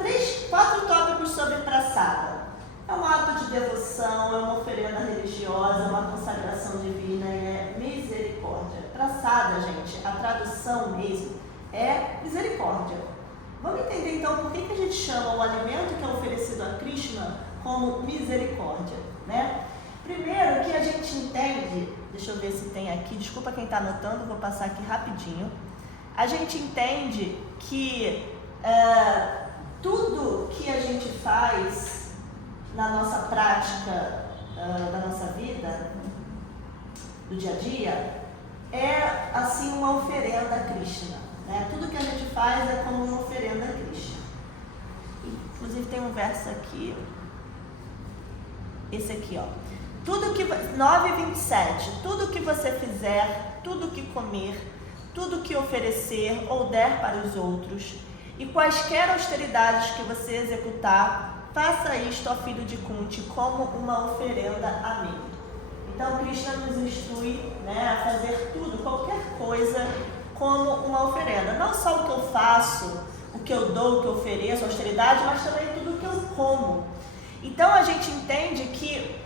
4 tópicos sobre praçada. É um ato de devoção, é uma oferenda religiosa, uma consagração divina e é misericórdia. Praçada, gente, a tradução mesmo é misericórdia. Vamos entender então por que a gente chama o alimento que é oferecido a Krishna como misericórdia, né? Primeiro que a gente entende, deixa eu ver se tem aqui, desculpa quem está anotando, vou passar aqui rapidinho. A gente entende que tudo que a gente faz na nossa prática da nossa vida, do dia a dia, é assim uma oferenda a Krishna, né? Tudo que a gente faz é como uma oferenda a Krishna. Inclusive tem um verso aqui, esse aqui, ó. 9:27, tudo que você fizer, tudo que comer, tudo que oferecer ou der para os outros, e quaisquer austeridades que você executar, faça isto, ó filho de Kunti, como uma oferenda a mim. Então, Krishna nos instrui, né, a fazer tudo, qualquer coisa, como uma oferenda. Não só o que eu faço, o que eu dou, o que eu ofereço, a austeridade, mas também tudo o que eu como. Então, a gente entende que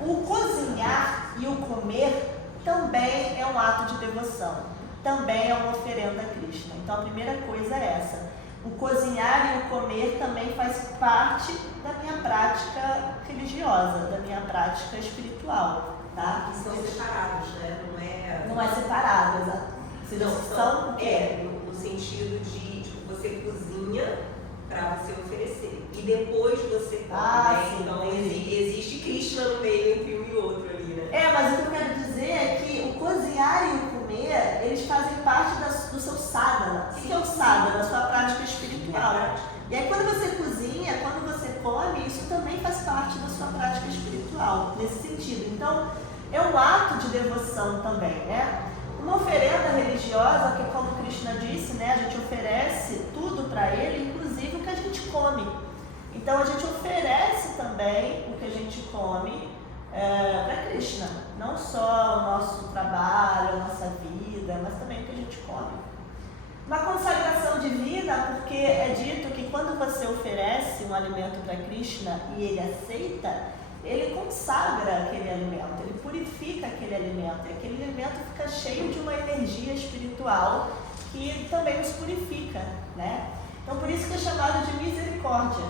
o cozinhar e o comer também é um ato de devoção, também é uma oferenda a Krishna. Então, a primeira coisa é essa. O cozinhar e o comer também faz parte da minha prática religiosa, da minha prática espiritual, tá? E são separados, né? Não é separado, exato. São o quê? No sentido de, tipo, você cozinha para você oferecer. E depois você come, né? Sim, então entendi. existe Krishna no meio entre um e outro ali, né? Mas o que eu quero dizer é que o cozinhar e o comer, eles fazem parte do seu sadhana. O que é o sadhana? A sua prática espiritual. E aí quando você cozinha, quando você come, isso também faz parte da sua prática espiritual, nesse sentido. Então, é um ato de devoção também, né? Uma oferenda religiosa, que como Krishna disse, né, a gente oferece tudo para ele, inclusive o que a gente come. Então a gente oferece também o que a gente come para Krishna, não só o nosso trabalho, a nossa vida, mas também o que a gente come. Uma consagração de vida, porque é dito que quando você oferece um alimento para Krishna e ele aceita, ele consagra aquele alimento, ele purifica aquele alimento, e aquele alimento fica cheio de uma energia espiritual que também nos purifica, né? Então por isso que é chamado de misericórdia,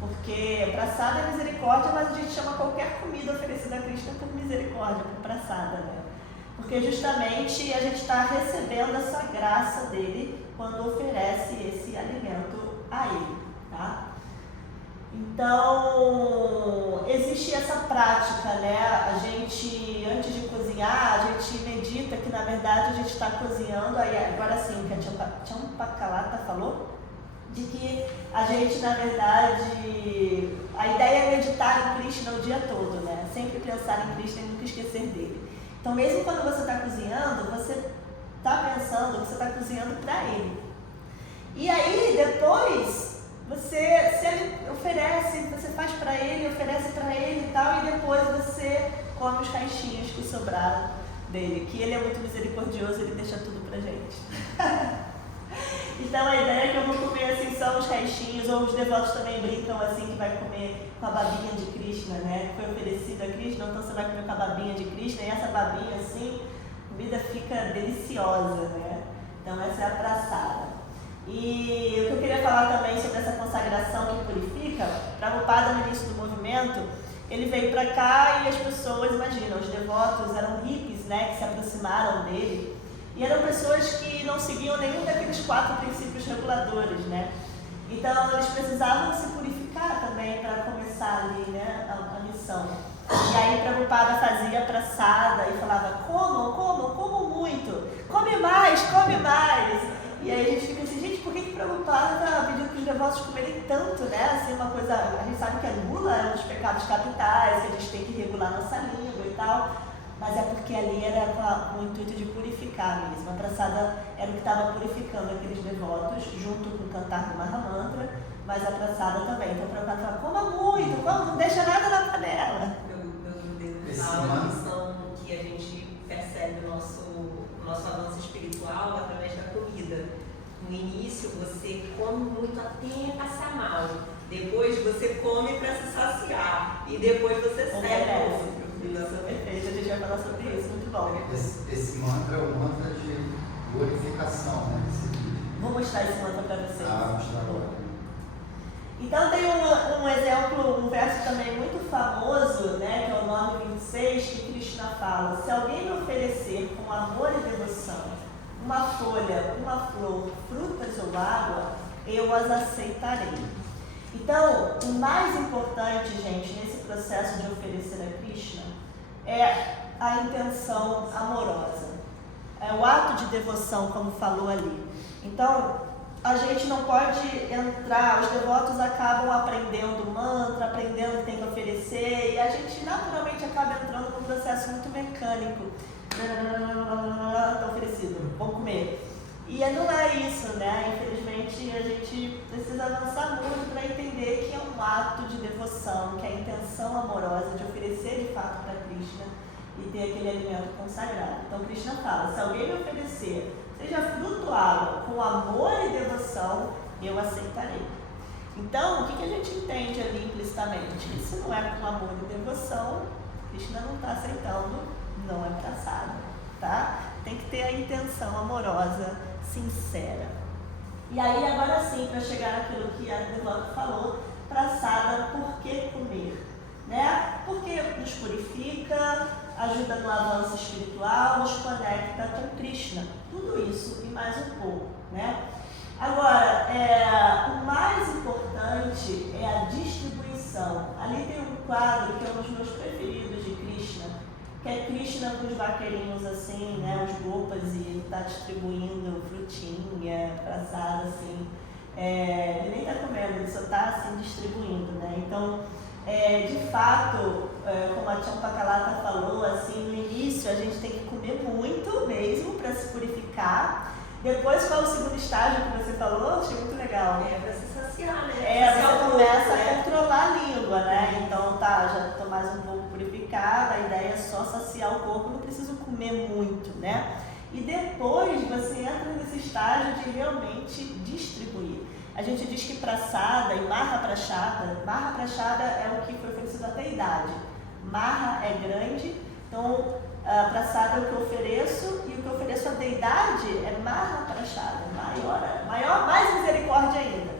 porque prasada é misericórdia, mas a gente chama qualquer comida oferecida a Krishna por misericórdia, por prasada, né? Porque justamente a gente está recebendo essa graça dele quando oferece esse alimento a ele, tá? Então, existe essa prática, né? A gente, antes de cozinhar, a gente medita que, na verdade, a gente está cozinhando, aí agora sim, que a Champakalata falou, de que a gente, na verdade, a ideia é meditar em Krishna o dia todo, né? Sempre pensar em Krishna e nunca esquecer dele. Então, mesmo quando você está cozinhando, você está pensando que você está cozinhando para ele. E aí, depois, se ele oferece, você faz para ele, oferece para ele e tal, e depois você come os caixinhos que sobraram dele, que ele é muito misericordioso, ele deixa tudo pra gente. Então a ideia é que eu vou comer assim só os caixinhos, ou os devotos também brincam assim que vai comer com a babinha de Krishna, né? Que foi oferecida a Krishna, então você vai comer com a babinha de Krishna, e essa babinha assim, a comida fica deliciosa, né? Então essa é a prasada. E o que eu queria falar também sobre essa consagração que purifica, Prabhupada no início do movimento, ele veio para cá e as pessoas, imagina, os devotos eram hippies, né, que se aproximaram dele, e eram pessoas que não seguiam nenhum daqueles 4 princípios reguladores, né? Então eles precisavam se purificar também para começar ali, né, a missão. E aí Prabhupada fazia prasada e falava, comam muito, come mais. E aí a gente fica assim, gente, por que Prabhupada está pedindo para os devotos comerem tanto, né? Assim, uma coisa, a gente sabe que a gula é um dos pecados capitais, que a gente tem que regular nossa língua e tal, mas é porque ali era com o intuito de purificar mesmo. A prasada era o que estava purificando aqueles devotos, junto com o cantar do Mahamantra, mas a prasada também. Então Prabhupada fala, coma muito, não deixa nada na panela. Meu Deus, a missão que a gente percebe o nosso avanço espiritual através da comida. No início você come muito até passar mal, depois você come para se saciar e depois você serve o outro. Perfeito, a gente vai falar sobre isso, muito bom. Esse mantra é o mantra de glorificação, né? Vou mostrar esse mantra para vocês. Mostrar agora. Então tem um exemplo, um verso também muito famoso, né, que é o 9:26, que Krishna fala, se alguém me oferecer com amor e devoção uma folha, uma flor, frutas ou água, eu as aceitarei. Então, o mais importante, gente, nesse processo de oferecer a Krishna é a intenção amorosa. É o ato de devoção, como falou ali. Então, a gente não pode entrar, os devotos acabam aprendendo o mantra, aprendendo o que tem que oferecer, e a gente naturalmente acaba entrando num processo muito mecânico. Está oferecido, vamos comer. E não é isso, né? Infelizmente a gente precisa avançar muito para entender que é um ato de devoção, que é a intenção amorosa de oferecer de fato para Krishna e ter aquele alimento consagrado. Então Krishna fala, se alguém me oferecer, seja fruto ou água, com amor e devoção, eu aceitarei. Então, o que a gente entende ali implicitamente? Que se não é com amor e devoção, Krishna não está aceitando, não é prasada, tá? Tem que ter a intenção amorosa, sincera. E aí, agora sim, para chegar naquilo que a Devota falou, prasada, por que comer? Né? Porque nos purifica, ajuda no avanço espiritual, nos conecta com Krishna. Tudo isso e mais um pouco, né? Agora, o mais importante é a distribuição. Ali tem um quadro que é um dos meus preferidos de Krishna, que é Krishna com os vaqueirinhos assim, né, os gopas, e ele está distribuindo frutinha, prasada, assim. Ele nem está comendo, ele só está assim distribuindo, né? Então, de fato, como a Champakalata falou, assim, no início a gente tem que comer muito mesmo para se purificar. Depois, qual é o segundo estágio que você falou? Achei muito legal. Para se saciar, né? Você começa a controlar a língua, né? Então, já estou mais um pouco purificada, a ideia é só saciar o corpo, não preciso comer muito, né? E depois você entra nesse estágio de realmente distribuir. A gente diz que prasada e marra prachada é o que foi oferecido à deidade. Marra é grande, então prasada é o que eu ofereço, e o que eu ofereço à deidade é marra prachada, maior, mais misericórdia ainda.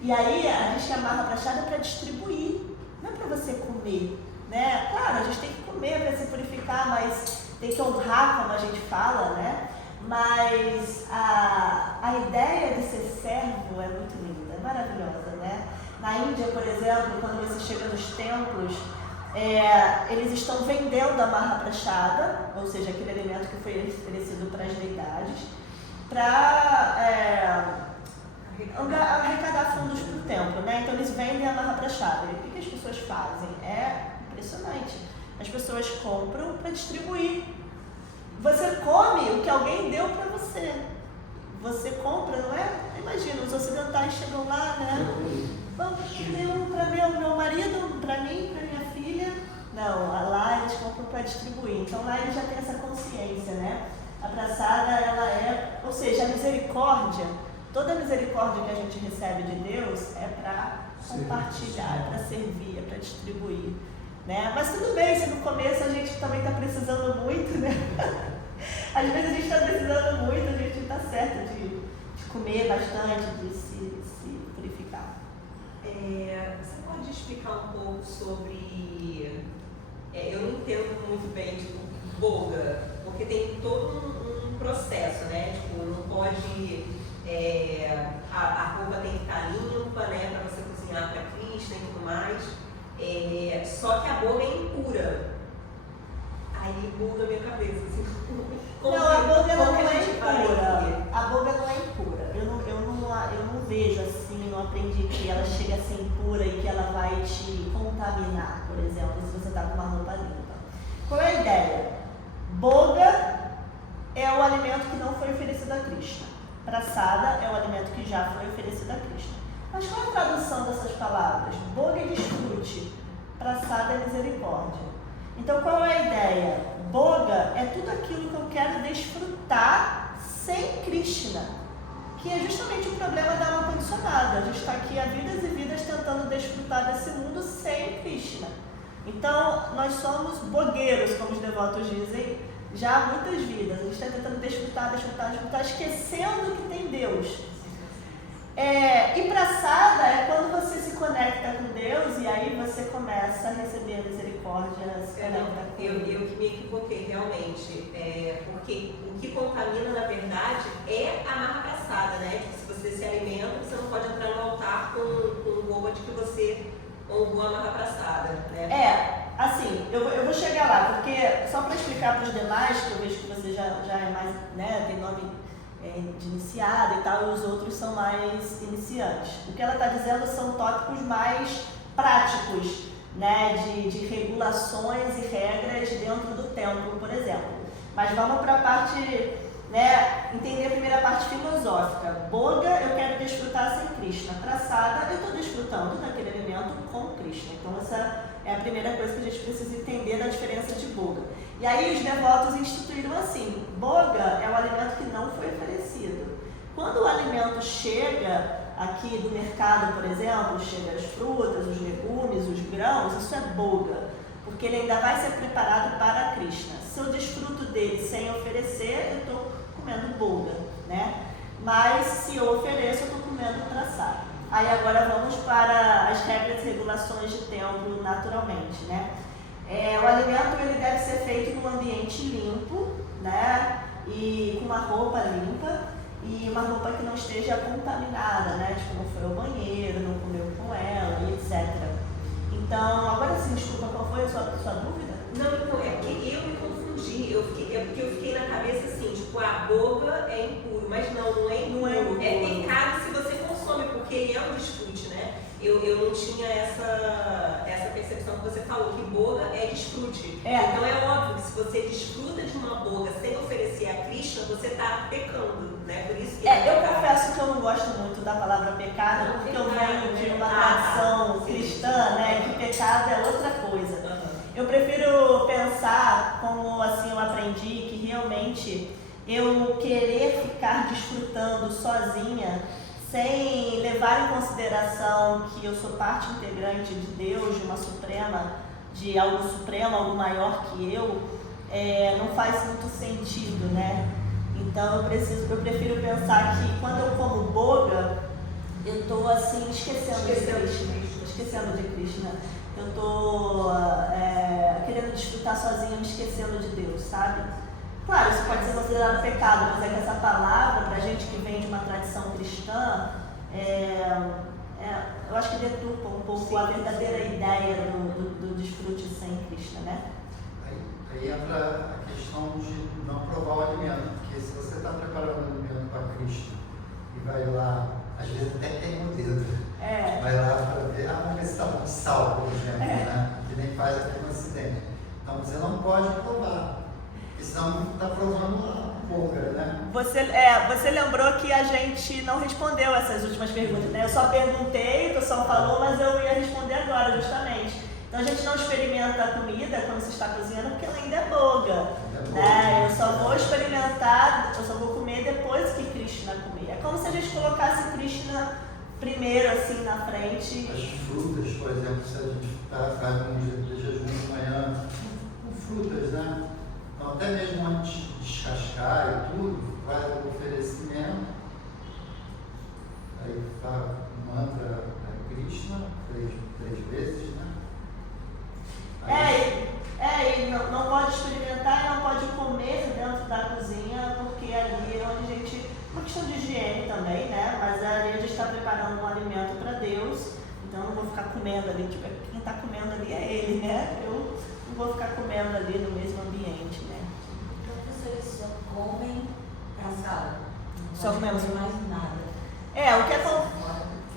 E aí a gente diz que a marra prachada é para distribuir, não é para você comer, né? Claro, a gente tem que comer para se purificar, mas tem que honrar, como a gente fala, né? Mas a ideia de ser servo é muito linda, é maravilhosa, né? Na Índia, por exemplo, quando você chega nos templos, eles estão vendendo a marra prachada, ou seja, aquele alimento que foi oferecido para as deidades, para arrecadar fundos para o templo, né? Então eles vendem a marra prachada. E o que as pessoas fazem? É impressionante. As pessoas compram para distribuir. Você come o que alguém deu para você. Você compra, não é? Imagina, os ocidentais chegam lá, né? Vamos comer um para meu marido, para mim, para minha filha. Não, lá eles compram para distribuir. Então lá eles já têm essa consciência, né? A prasada, ela ou seja, a misericórdia, toda a misericórdia que a gente recebe de Deus é para compartilhar, é para servir, é para distribuir. Né? Mas tudo bem, se no começo a gente também está precisando muito, né? Às vezes a gente está precisando muito, a gente está certo de comer bastante, de se purificar. Você pode explicar um pouco sobre... eu não entendo muito bem, tipo, boga, porque tem todo um processo, né? Tipo, não pode... a roupa tem que estar limpa, né? Para você cozinhar para Krishna e tudo mais. Só que a boga é impura. Aí muda a minha cabeça. Assim, não, a boga não é impura. A boga não é impura. Eu não vejo assim, não aprendi que ela chega a ser impura e que ela vai te contaminar, por exemplo, se você está com uma roupa limpa. Qual é a ideia? Boga é o alimento que não foi oferecido a Krishna. Prasada é o alimento que já foi oferecido a Krishna. Mas qual é a tradução dessas palavras? Boga é desfrute, prasada é misericórdia. Então qual é a ideia? Boga é tudo aquilo que eu quero desfrutar sem Krishna, que é justamente o problema da alma condicionada. A gente está aqui há vidas e vidas tentando desfrutar desse mundo sem Krishna. Então nós somos bogueiros, como os devotos dizem, já há muitas vidas. A gente está tentando desfrutar, esquecendo que tem Deus. E prasada é quando você se conecta com Deus e aí você começa a receber a misericórdia. Eu que me equivoquei realmente, porque o que contamina na verdade é a marra prasada, né? Tipo, se você se alimenta, você não pode entrar no altar com o boba de que você honrou a marra prasada, né? Assim, eu vou chegar lá, porque só para explicar para os demais, que eu vejo que você já é mais, né, tem nome de iniciada e tal, e os outros são mais iniciantes. O que ela está dizendo são tópicos mais práticos, né, de regulações e regras dentro do templo, por exemplo. Mas vamos para a parte né, entender a primeira parte filosófica. Boga, eu quero desfrutar sem Krishna. Prasada, eu estou desfrutando daquele alimento com Krishna. Então essa é a primeira coisa que a gente precisa entender da diferença de boga. E aí os devotos instituíram assim: boga é o alimento que não foi oferecido. Quando o alimento chega aqui do mercado, por exemplo, chega as frutas, os legumes, os grãos, isso é boga, porque ele ainda vai ser preparado para Krishna. Se eu desfruto dele sem oferecer, eu estou comendo boga, né? Mas se eu ofereço, eu estou comendo prasada. Aí agora vamos para as regras e regulações de templo naturalmente, né? O alimento ele deve ser feito num ambiente limpo, né? E com uma roupa limpa e uma roupa que não esteja contaminada, né? Tipo, não foi ao banheiro, não comeu com ela e etc. Então, agora sim, desculpa, qual foi a sua dúvida? Não, então, é porque eu me confundi. É porque eu fiquei na cabeça assim, tipo, a boga é impuro, mas não é impuro. Não é impuro. É pecado se você consome, porque ele é um desfrute, né? Eu não tinha essa percepção que você falou, que boga é desfrute. Então é óbvio que se você desfruta de uma boga sem oferecer a Krishna, você está pecando, né? Por isso que eu confesso que eu não gosto muito da palavra pecado, porque eu venho de uma tradição cristã, né? Que pecado é outra coisa. Eu prefiro pensar como assim eu aprendi que realmente eu querer ficar desfrutando sozinha, sem levar em consideração que eu sou parte integrante de Deus, de uma suprema, de algo supremo, algo maior que eu, não faz muito sentido, né? Então eu prefiro pensar que quando eu como boga, eu estou assim esquecendo de Krishna. Eu estou querendo desfrutar sozinha, me esquecendo de Deus, sabe? Claro, isso pode ser considerado pecado, mas é que essa palavra, pra gente que vem de uma tradição cristã, eu acho que deturpa um pouco a verdadeira ideia do desfrute sem Krishna, né? Aí entra a questão de não provar o alimento, porque se você está preparando o alimento para Krishna e vai lá, às vezes até tem um dedo, vai lá para ver, vamos ver se está com sal, por exemplo, né? Que nem faz aqui no acidente. Então você não pode provar. Senão está provando a boca, né? Você lembrou que a gente não respondeu essas últimas perguntas, né? Eu só perguntei, o pessoal falou, mas eu ia responder agora, justamente. Então a gente não experimenta a comida quando se está cozinhando, porque ela ainda é boga, né? Eu só vou experimentar, eu só vou comer depois que Krishna comer. É como se a gente colocasse Krishna primeiro, assim, na frente. As frutas, por exemplo, se a gente faz um dia de jejum de manhã, com frutas, né? Então, até mesmo antes de descascar e tudo, faz o oferecimento, aí fala o mantra Krishna três vezes, né? E não pode experimentar e não pode comer dentro da cozinha, porque ali é onde a gente, uma questão de higiene também, né? Mas ali a gente está preparando um alimento para Deus, então eu não vou ficar comendo ali, tipo, quem está comendo ali é ele, né? Eu não vou ficar comendo ali no mesmo ambiente, né? Professores só comem prasada. Só comemos mais nada. O que é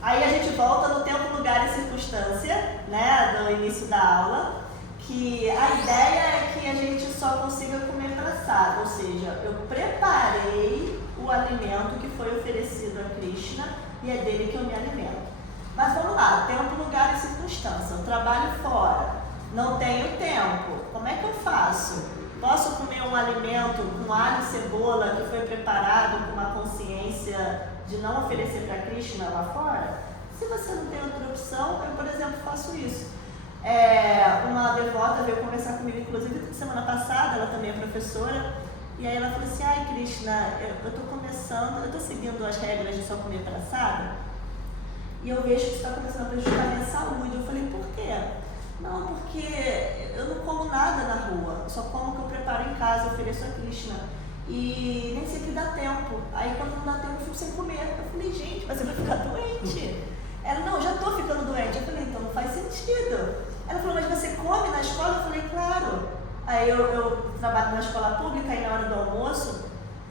Aí a gente volta no tempo, lugar e circunstância, né? Do início da aula, que a ideia é que a gente só consiga comer prasada, ou seja, eu preparei o alimento que foi oferecido a Krishna e é dele que eu me alimento. Mas vamos lá, tempo, lugar e circunstância. Eu trabalho fora, não tenho tempo. Como é que eu faço? Posso comer um alimento com alho e cebola que foi preparado com uma consciência de não oferecer para Krishna lá fora? Se você não tem outra opção, eu, por exemplo, faço isso. Uma devota veio conversar comigo, inclusive, semana passada, ela também é professora, e aí ela falou assim, Krishna, eu estou começando, eu estou seguindo as regras de só comer prasada, e eu vejo que isso está começando a prejudicar a minha saúde. Eu falei, por quê? Não, porque eu não como nada na rua, só como o que eu preparo em casa, ofereço a Krishna. E nem sempre dá tempo. Aí quando não dá tempo, eu fico sem comer. Eu falei, gente, mas você vai ficar doente. Ela, não, já estou ficando doente. Eu falei, então não faz sentido. Ela falou, mas você come na escola? Eu falei, claro. Aí eu trabalho na escola pública e na hora do almoço,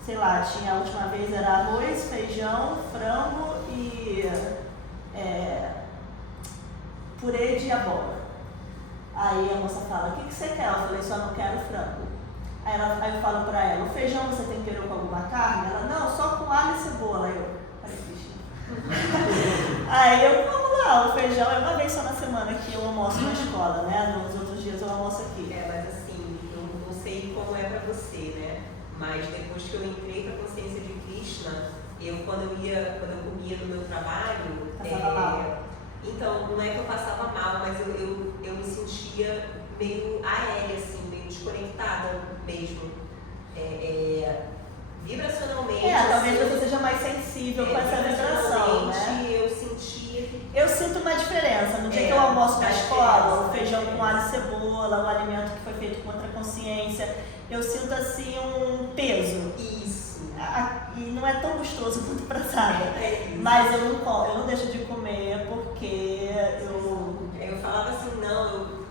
sei lá, tinha a última vez era arroz, feijão, frango e purê de abóbora. Aí a moça fala, o que você quer? Eu falei, só não quero frango. Aí eu falo pra ela, o feijão você temperou com alguma carne? Ela, não, só com alho e cebola. Aí eu, Hare Krishna. Aí eu, vamos lá, o feijão é uma vez só na semana que eu almoço na escola, né? Nos outros dias eu almoço aqui. Mas assim, eu não sei como é pra você, né? Mas depois que eu entrei pra consciência de Krishna, quando eu comia no meu trabalho, então, não é que eu passava mal, mas eu me sentia meio aérea, assim, meio desconectada mesmo. Vibracionalmente. Talvez você seja mais sensível com essa vibração, né? Eu sentia que... Eu sinto uma diferença. No dia que eu almoço na escola, o feijão com alho e cebola, um alimento que foi feito com outra consciência, eu sinto assim um peso. Isso. E não é tão gostoso quanto praçada. Mas eu não deixo de comer porque eu falava assim, não,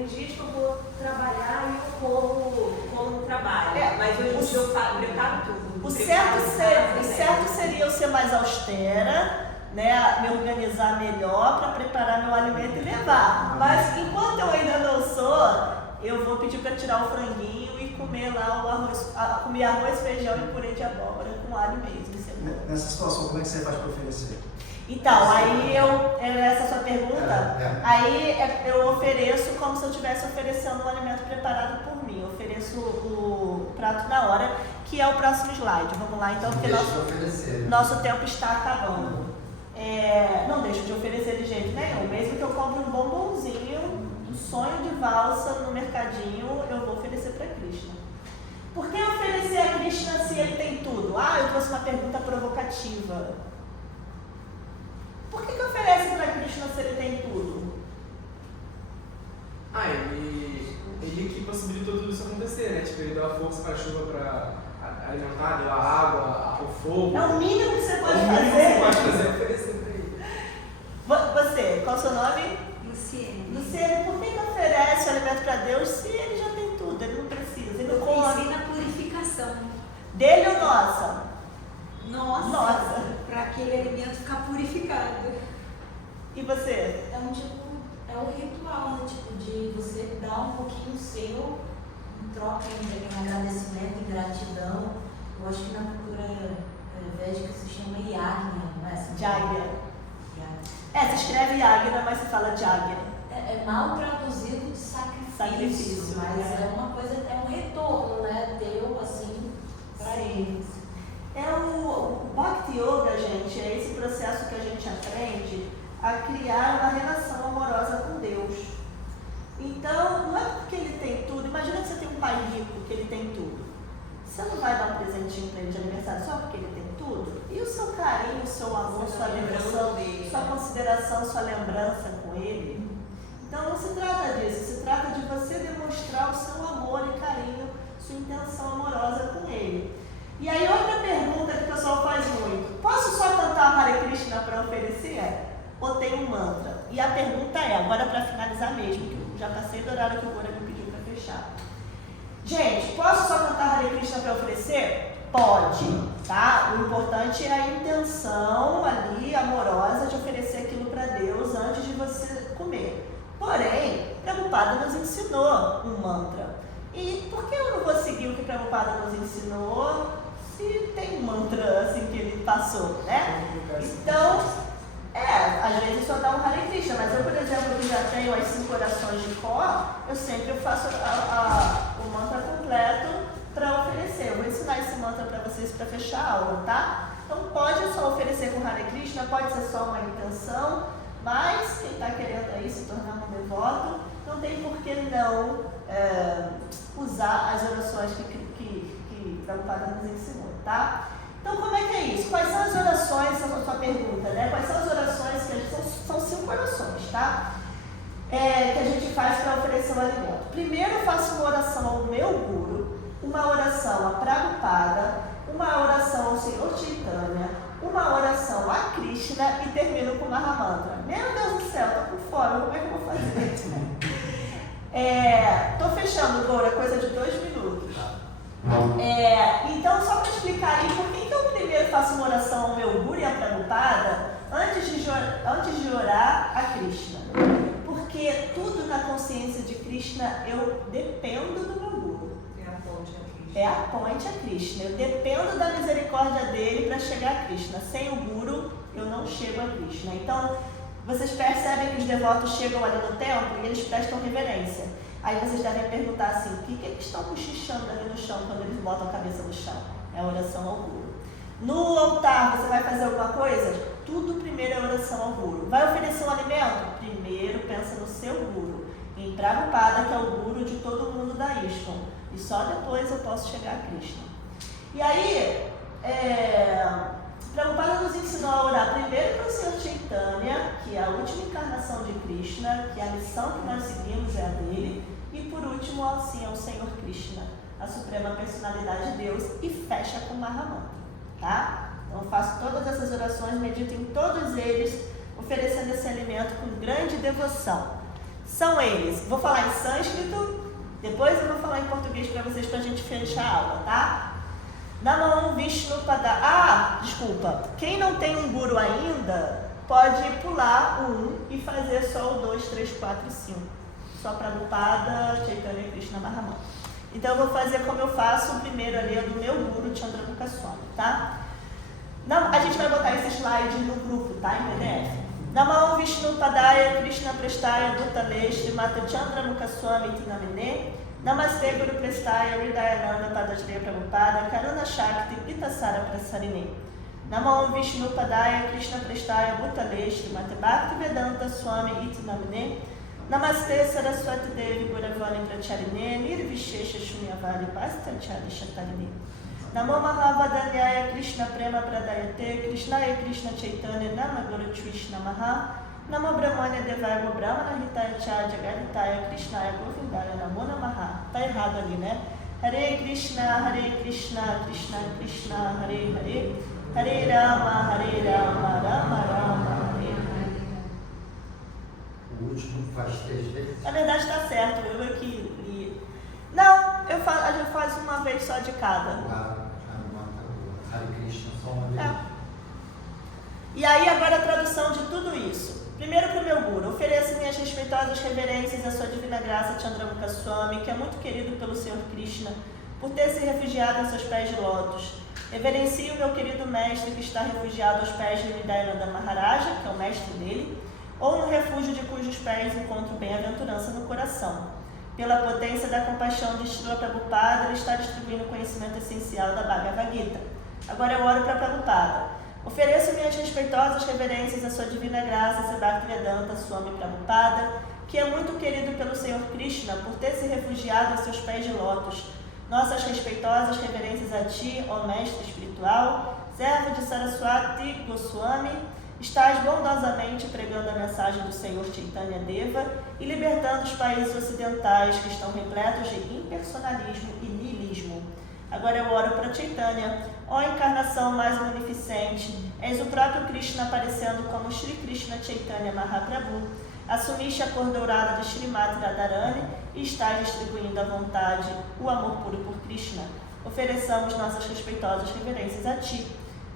nos dias que eu vou trabalhar, eu como no trabalho. Mas hoje em dia eu preparo tudo. O certo seria eu ser mais austera, né, me organizar melhor para preparar meu alimento e levar. Mas enquanto eu ainda não sou, eu vou pedir para tirar o franguinho e comer lá o arroz, comer arroz, feijão e purê de abóbora com alho mesmo. Nessa situação, como é que você faz para oferecer? Então, aí essa sua pergunta, aí eu ofereço como se eu estivesse oferecendo um alimento preparado por mim. Eu ofereço o prato na hora, que é o próximo slide. Vamos lá então, porque nosso tempo está acabando. Não deixo de oferecer de jeito nenhum, mesmo que eu compre um bombonzinho, um sonho de valsa no mercadinho, eu vou oferecer para Krishna. Por que oferecer a Krishna se ele tem tudo? Eu trouxe uma pergunta provocativa. Por que oferece para Krishna se ele tem tudo? Ele que possibilitou tudo isso acontecer, né? Tipo, ele deu a força para a chuva para alimentar, deu a água, o fogo. É o mínimo que você pode fazer. É o mínimo que você pode fazer, oferecer para ele. Você, qual é o seu nome? Luciene. Luciene, por que oferece o alimento para Deus se ele já tem tudo? Ele não precisa, ele não come. Ensina a purificação. Dele ou nossa? Nossa. Para aquele alimento ficar purificado. E você? É um ritual, né? Tipo, de você dar um pouquinho seu em troca, em agradecimento, em gratidão. Eu acho que na cultura védica se chama yagna, não é? Jagya. Se escreve yagna, mas se fala jagya. É mal traduzido de sacrifício, mas é uma coisa, é um retorno, né? Teu, assim, para eles. O Bhakti Yoga, gente, é esse processo que a gente aprende a criar uma relação amorosa com Deus. Então, não é porque ele tem tudo. Imagina que você tem um pai rico, que ele tem tudo. Você não vai dar um presentinho para ele de aniversário só porque ele tem tudo? E o seu carinho, o seu amor, sua devoção, sua consideração, sua lembrança com ele? Então, não se trata disso. Se trata de você demonstrar o seu amor e carinho, sua intenção amorosa com ele. E aí, outra pergunta que o pessoal faz muito: posso só cantar Hare Krishna para oferecer? Ou tem um mantra? E a pergunta é, agora para finalizar mesmo, que eu já passei do horário que o Gora me pediu para fechar. Gente, posso só cantar Hare Krishna para oferecer? Pode, tá? O importante é a intenção ali, amorosa, de oferecer aquilo para Deus antes de você comer. Porém, Prabhupada nos ensinou um mantra. E por que eu não vou seguir o que Prabhupada nos ensinou se tem um mantra assim que ele passou, né? Então, às vezes só dá um Hare Krishna, mas eu, por exemplo, que já tenho as 5 orações de cor, eu sempre faço o mantra completo para oferecer. Eu vou ensinar esse mantra para vocês para fechar a aula, tá? Então pode só oferecer com Hare Krishna, pode ser só uma intenção, mas quem está querendo aí se tornar um devoto, não tem por que não usar as orações que Prabhupada nos ensinou, tá? Então, como é que é isso? Quais são as orações, essa é a sua pergunta, né? Quais são as orações que a gente... São 5 orações, tá? Que a gente faz para oferecer o alimento. Primeiro, eu faço uma oração ao meu guru, uma oração a Prabhupada, uma oração ao Senhor Chaitanya, uma oração a Krishna e termino com Mahamantra. Meu Deus do céu, tô com fome, como é que eu vou fazer? Tô fechando, Gora, coisa de 2 minutos. Então, só para explicar aí, por que eu primeiro faço uma oração ao meu guru e a Prabhupada antes de orar a Krishna? Porque tudo na consciência de Krishna eu dependo do meu guru. ponte a Krishna. É a ponte a Krishna. Eu dependo da misericórdia dele para chegar a Krishna. Sem o Guru, eu não chego a Krishna. Então, vocês percebem que os devotos chegam ali no templo e eles prestam reverência. Aí vocês devem perguntar assim, o que eles estão cochichando ali no chão quando eles botam a cabeça no chão? É a oração ao Guru. No altar, você vai fazer alguma coisa? Tudo primeiro é oração ao Guru. Vai oferecer um alimento? Primeiro pensa no seu Guru. Em Prabhupada, que é o Guru de todo mundo da ISKCON. E só depois eu posso chegar a Krishna. E aí, Prabhupada nos ensinou a orar primeiro para o Senhor Chaitanya, que é a última encarnação de Krishna, que a missão que nós seguimos é a dele, e por último, ao Senhor Krishna, a suprema personalidade de Deus, e fecha com Mahamantra, tá? Então eu faço todas essas orações, medito em todos eles, oferecendo esse alimento com grande devoção. São eles, vou falar em sânscrito, depois eu vou falar em português para vocês, para a gente fechar a aula, tá? Namo Vishnu Pada. Desculpa. Quem não tem um Guru ainda, pode pular o 1 e fazer só o 2, 3, 4 e 5. Só Prabhupada, Chaitanya Krishna Mahamantra. Então eu vou fazer como eu faço o primeiro ali, do meu Guru Chandramukha Swami, tá? A gente vai botar esse slide no grupo, tá? Em PDF. Namo Vishnu Padaya Krishna Prestaya Bhutale Srimata Chandramukha Swami Tinamine. Namaste Guru Prestaya Hridayananda Padajriya Prabhupada Karuna Shakti Pitasara Prasarine. Namo Vishnu Padaya Krishna Prestaya Bhutale Srimate Bhakti Vedanta Swami Iti Namine. Namaste Saraswati Devi Guravani Pracharine Nirvishesha Shunyavari Pastarchadi Shatarine. Namo Mahavadanyaya Krishna Prema Pradayate Krishnaya Krishna Chaitanya Nama Guru Trishna Maha. Namo Brahmanya Devaya Brahmana Hitaya Chaja Garitaya Krishnaya Govindaya Namo Namaha. Tá errado ali, né? Hare Krishna, Krishna Krishna, Hare Hare. Hare Rama, Rama Rama, Hare Hare. O último faz 3 vezes? Na verdade tá certo, eu aqui li. Não, a gente faz uma vez só de cada. Hare Krishna só uma vez. E aí agora a tradução de tudo isso. Primeiro para o meu Guru, ofereço minhas respeitosas reverências à sua divina graça Chandramukha Swami, que é muito querido pelo Senhor Krishna, por ter se refugiado em seus pés de lótus. Reverencio o meu querido mestre que está refugiado aos pés de Hridayananda Maharaja, que é o mestre dele, ou no refúgio de cujos pés encontro bem-aventurança no coração. Pela potência da compaixão de Srila Prabhupada, ele está distribuindo o conhecimento essencial da Bhagavad Gita. Agora eu oro para Prabhupada. Ofereço minhas respeitosas reverências à sua divina graça, Bhaktivedanta Swami Prabhupada, que é muito querido pelo Senhor Krishna por ter se refugiado em seus pés de lótus. Nossas respeitosas reverências a ti, ó mestre espiritual, servo de Saraswati Goswami, estás bondosamente pregando a mensagem do Senhor Chaitanya Deva e libertando os países ocidentais que estão repletos de impersonalismo e niilismo. Agora eu oro para Chaitanya, ó encarnação mais magnificente, és o próprio Krishna aparecendo como Shri Krishna Chaitanya Mahaprabhu. Assumiste a cor dourada de Srimati Radharani e estás distribuindo à vontade o amor puro por Krishna. Ofereçamos nossas respeitosas reverências a ti.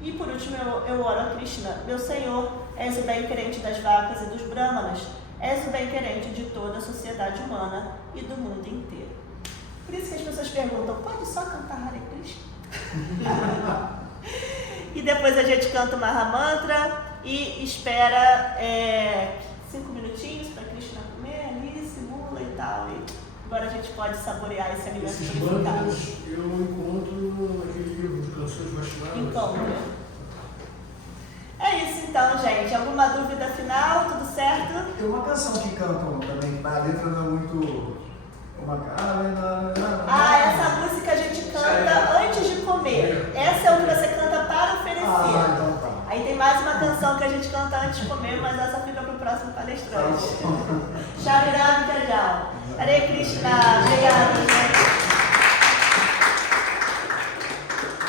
E por último eu oro a Krishna, meu Senhor, és o bem-querente das vacas e dos brahmanas, és o bem-querente de toda a sociedade humana e do mundo inteiro. Por isso que as pessoas perguntam, pode só cantar Hare Krishna? E depois a gente canta o Mahamantra e espera 5 minutinhos para Krishna comer ali, simula e tal. E agora a gente pode saborear esse alimento. Esses mantras eu encontro naquele livro de canções Vaishnavas. Encontro. É isso então, gente. Alguma dúvida final? Tudo certo? Tem uma canção que cantam também, a letra não é muito... essa música a gente canta antes de comer. Essa é o que você canta para oferecer. Então tá. Aí tem mais uma canção que a gente canta antes de comer, mas essa fica para o próximo palestrante. Shariram Kajal. Hare Krishna. Obrigada.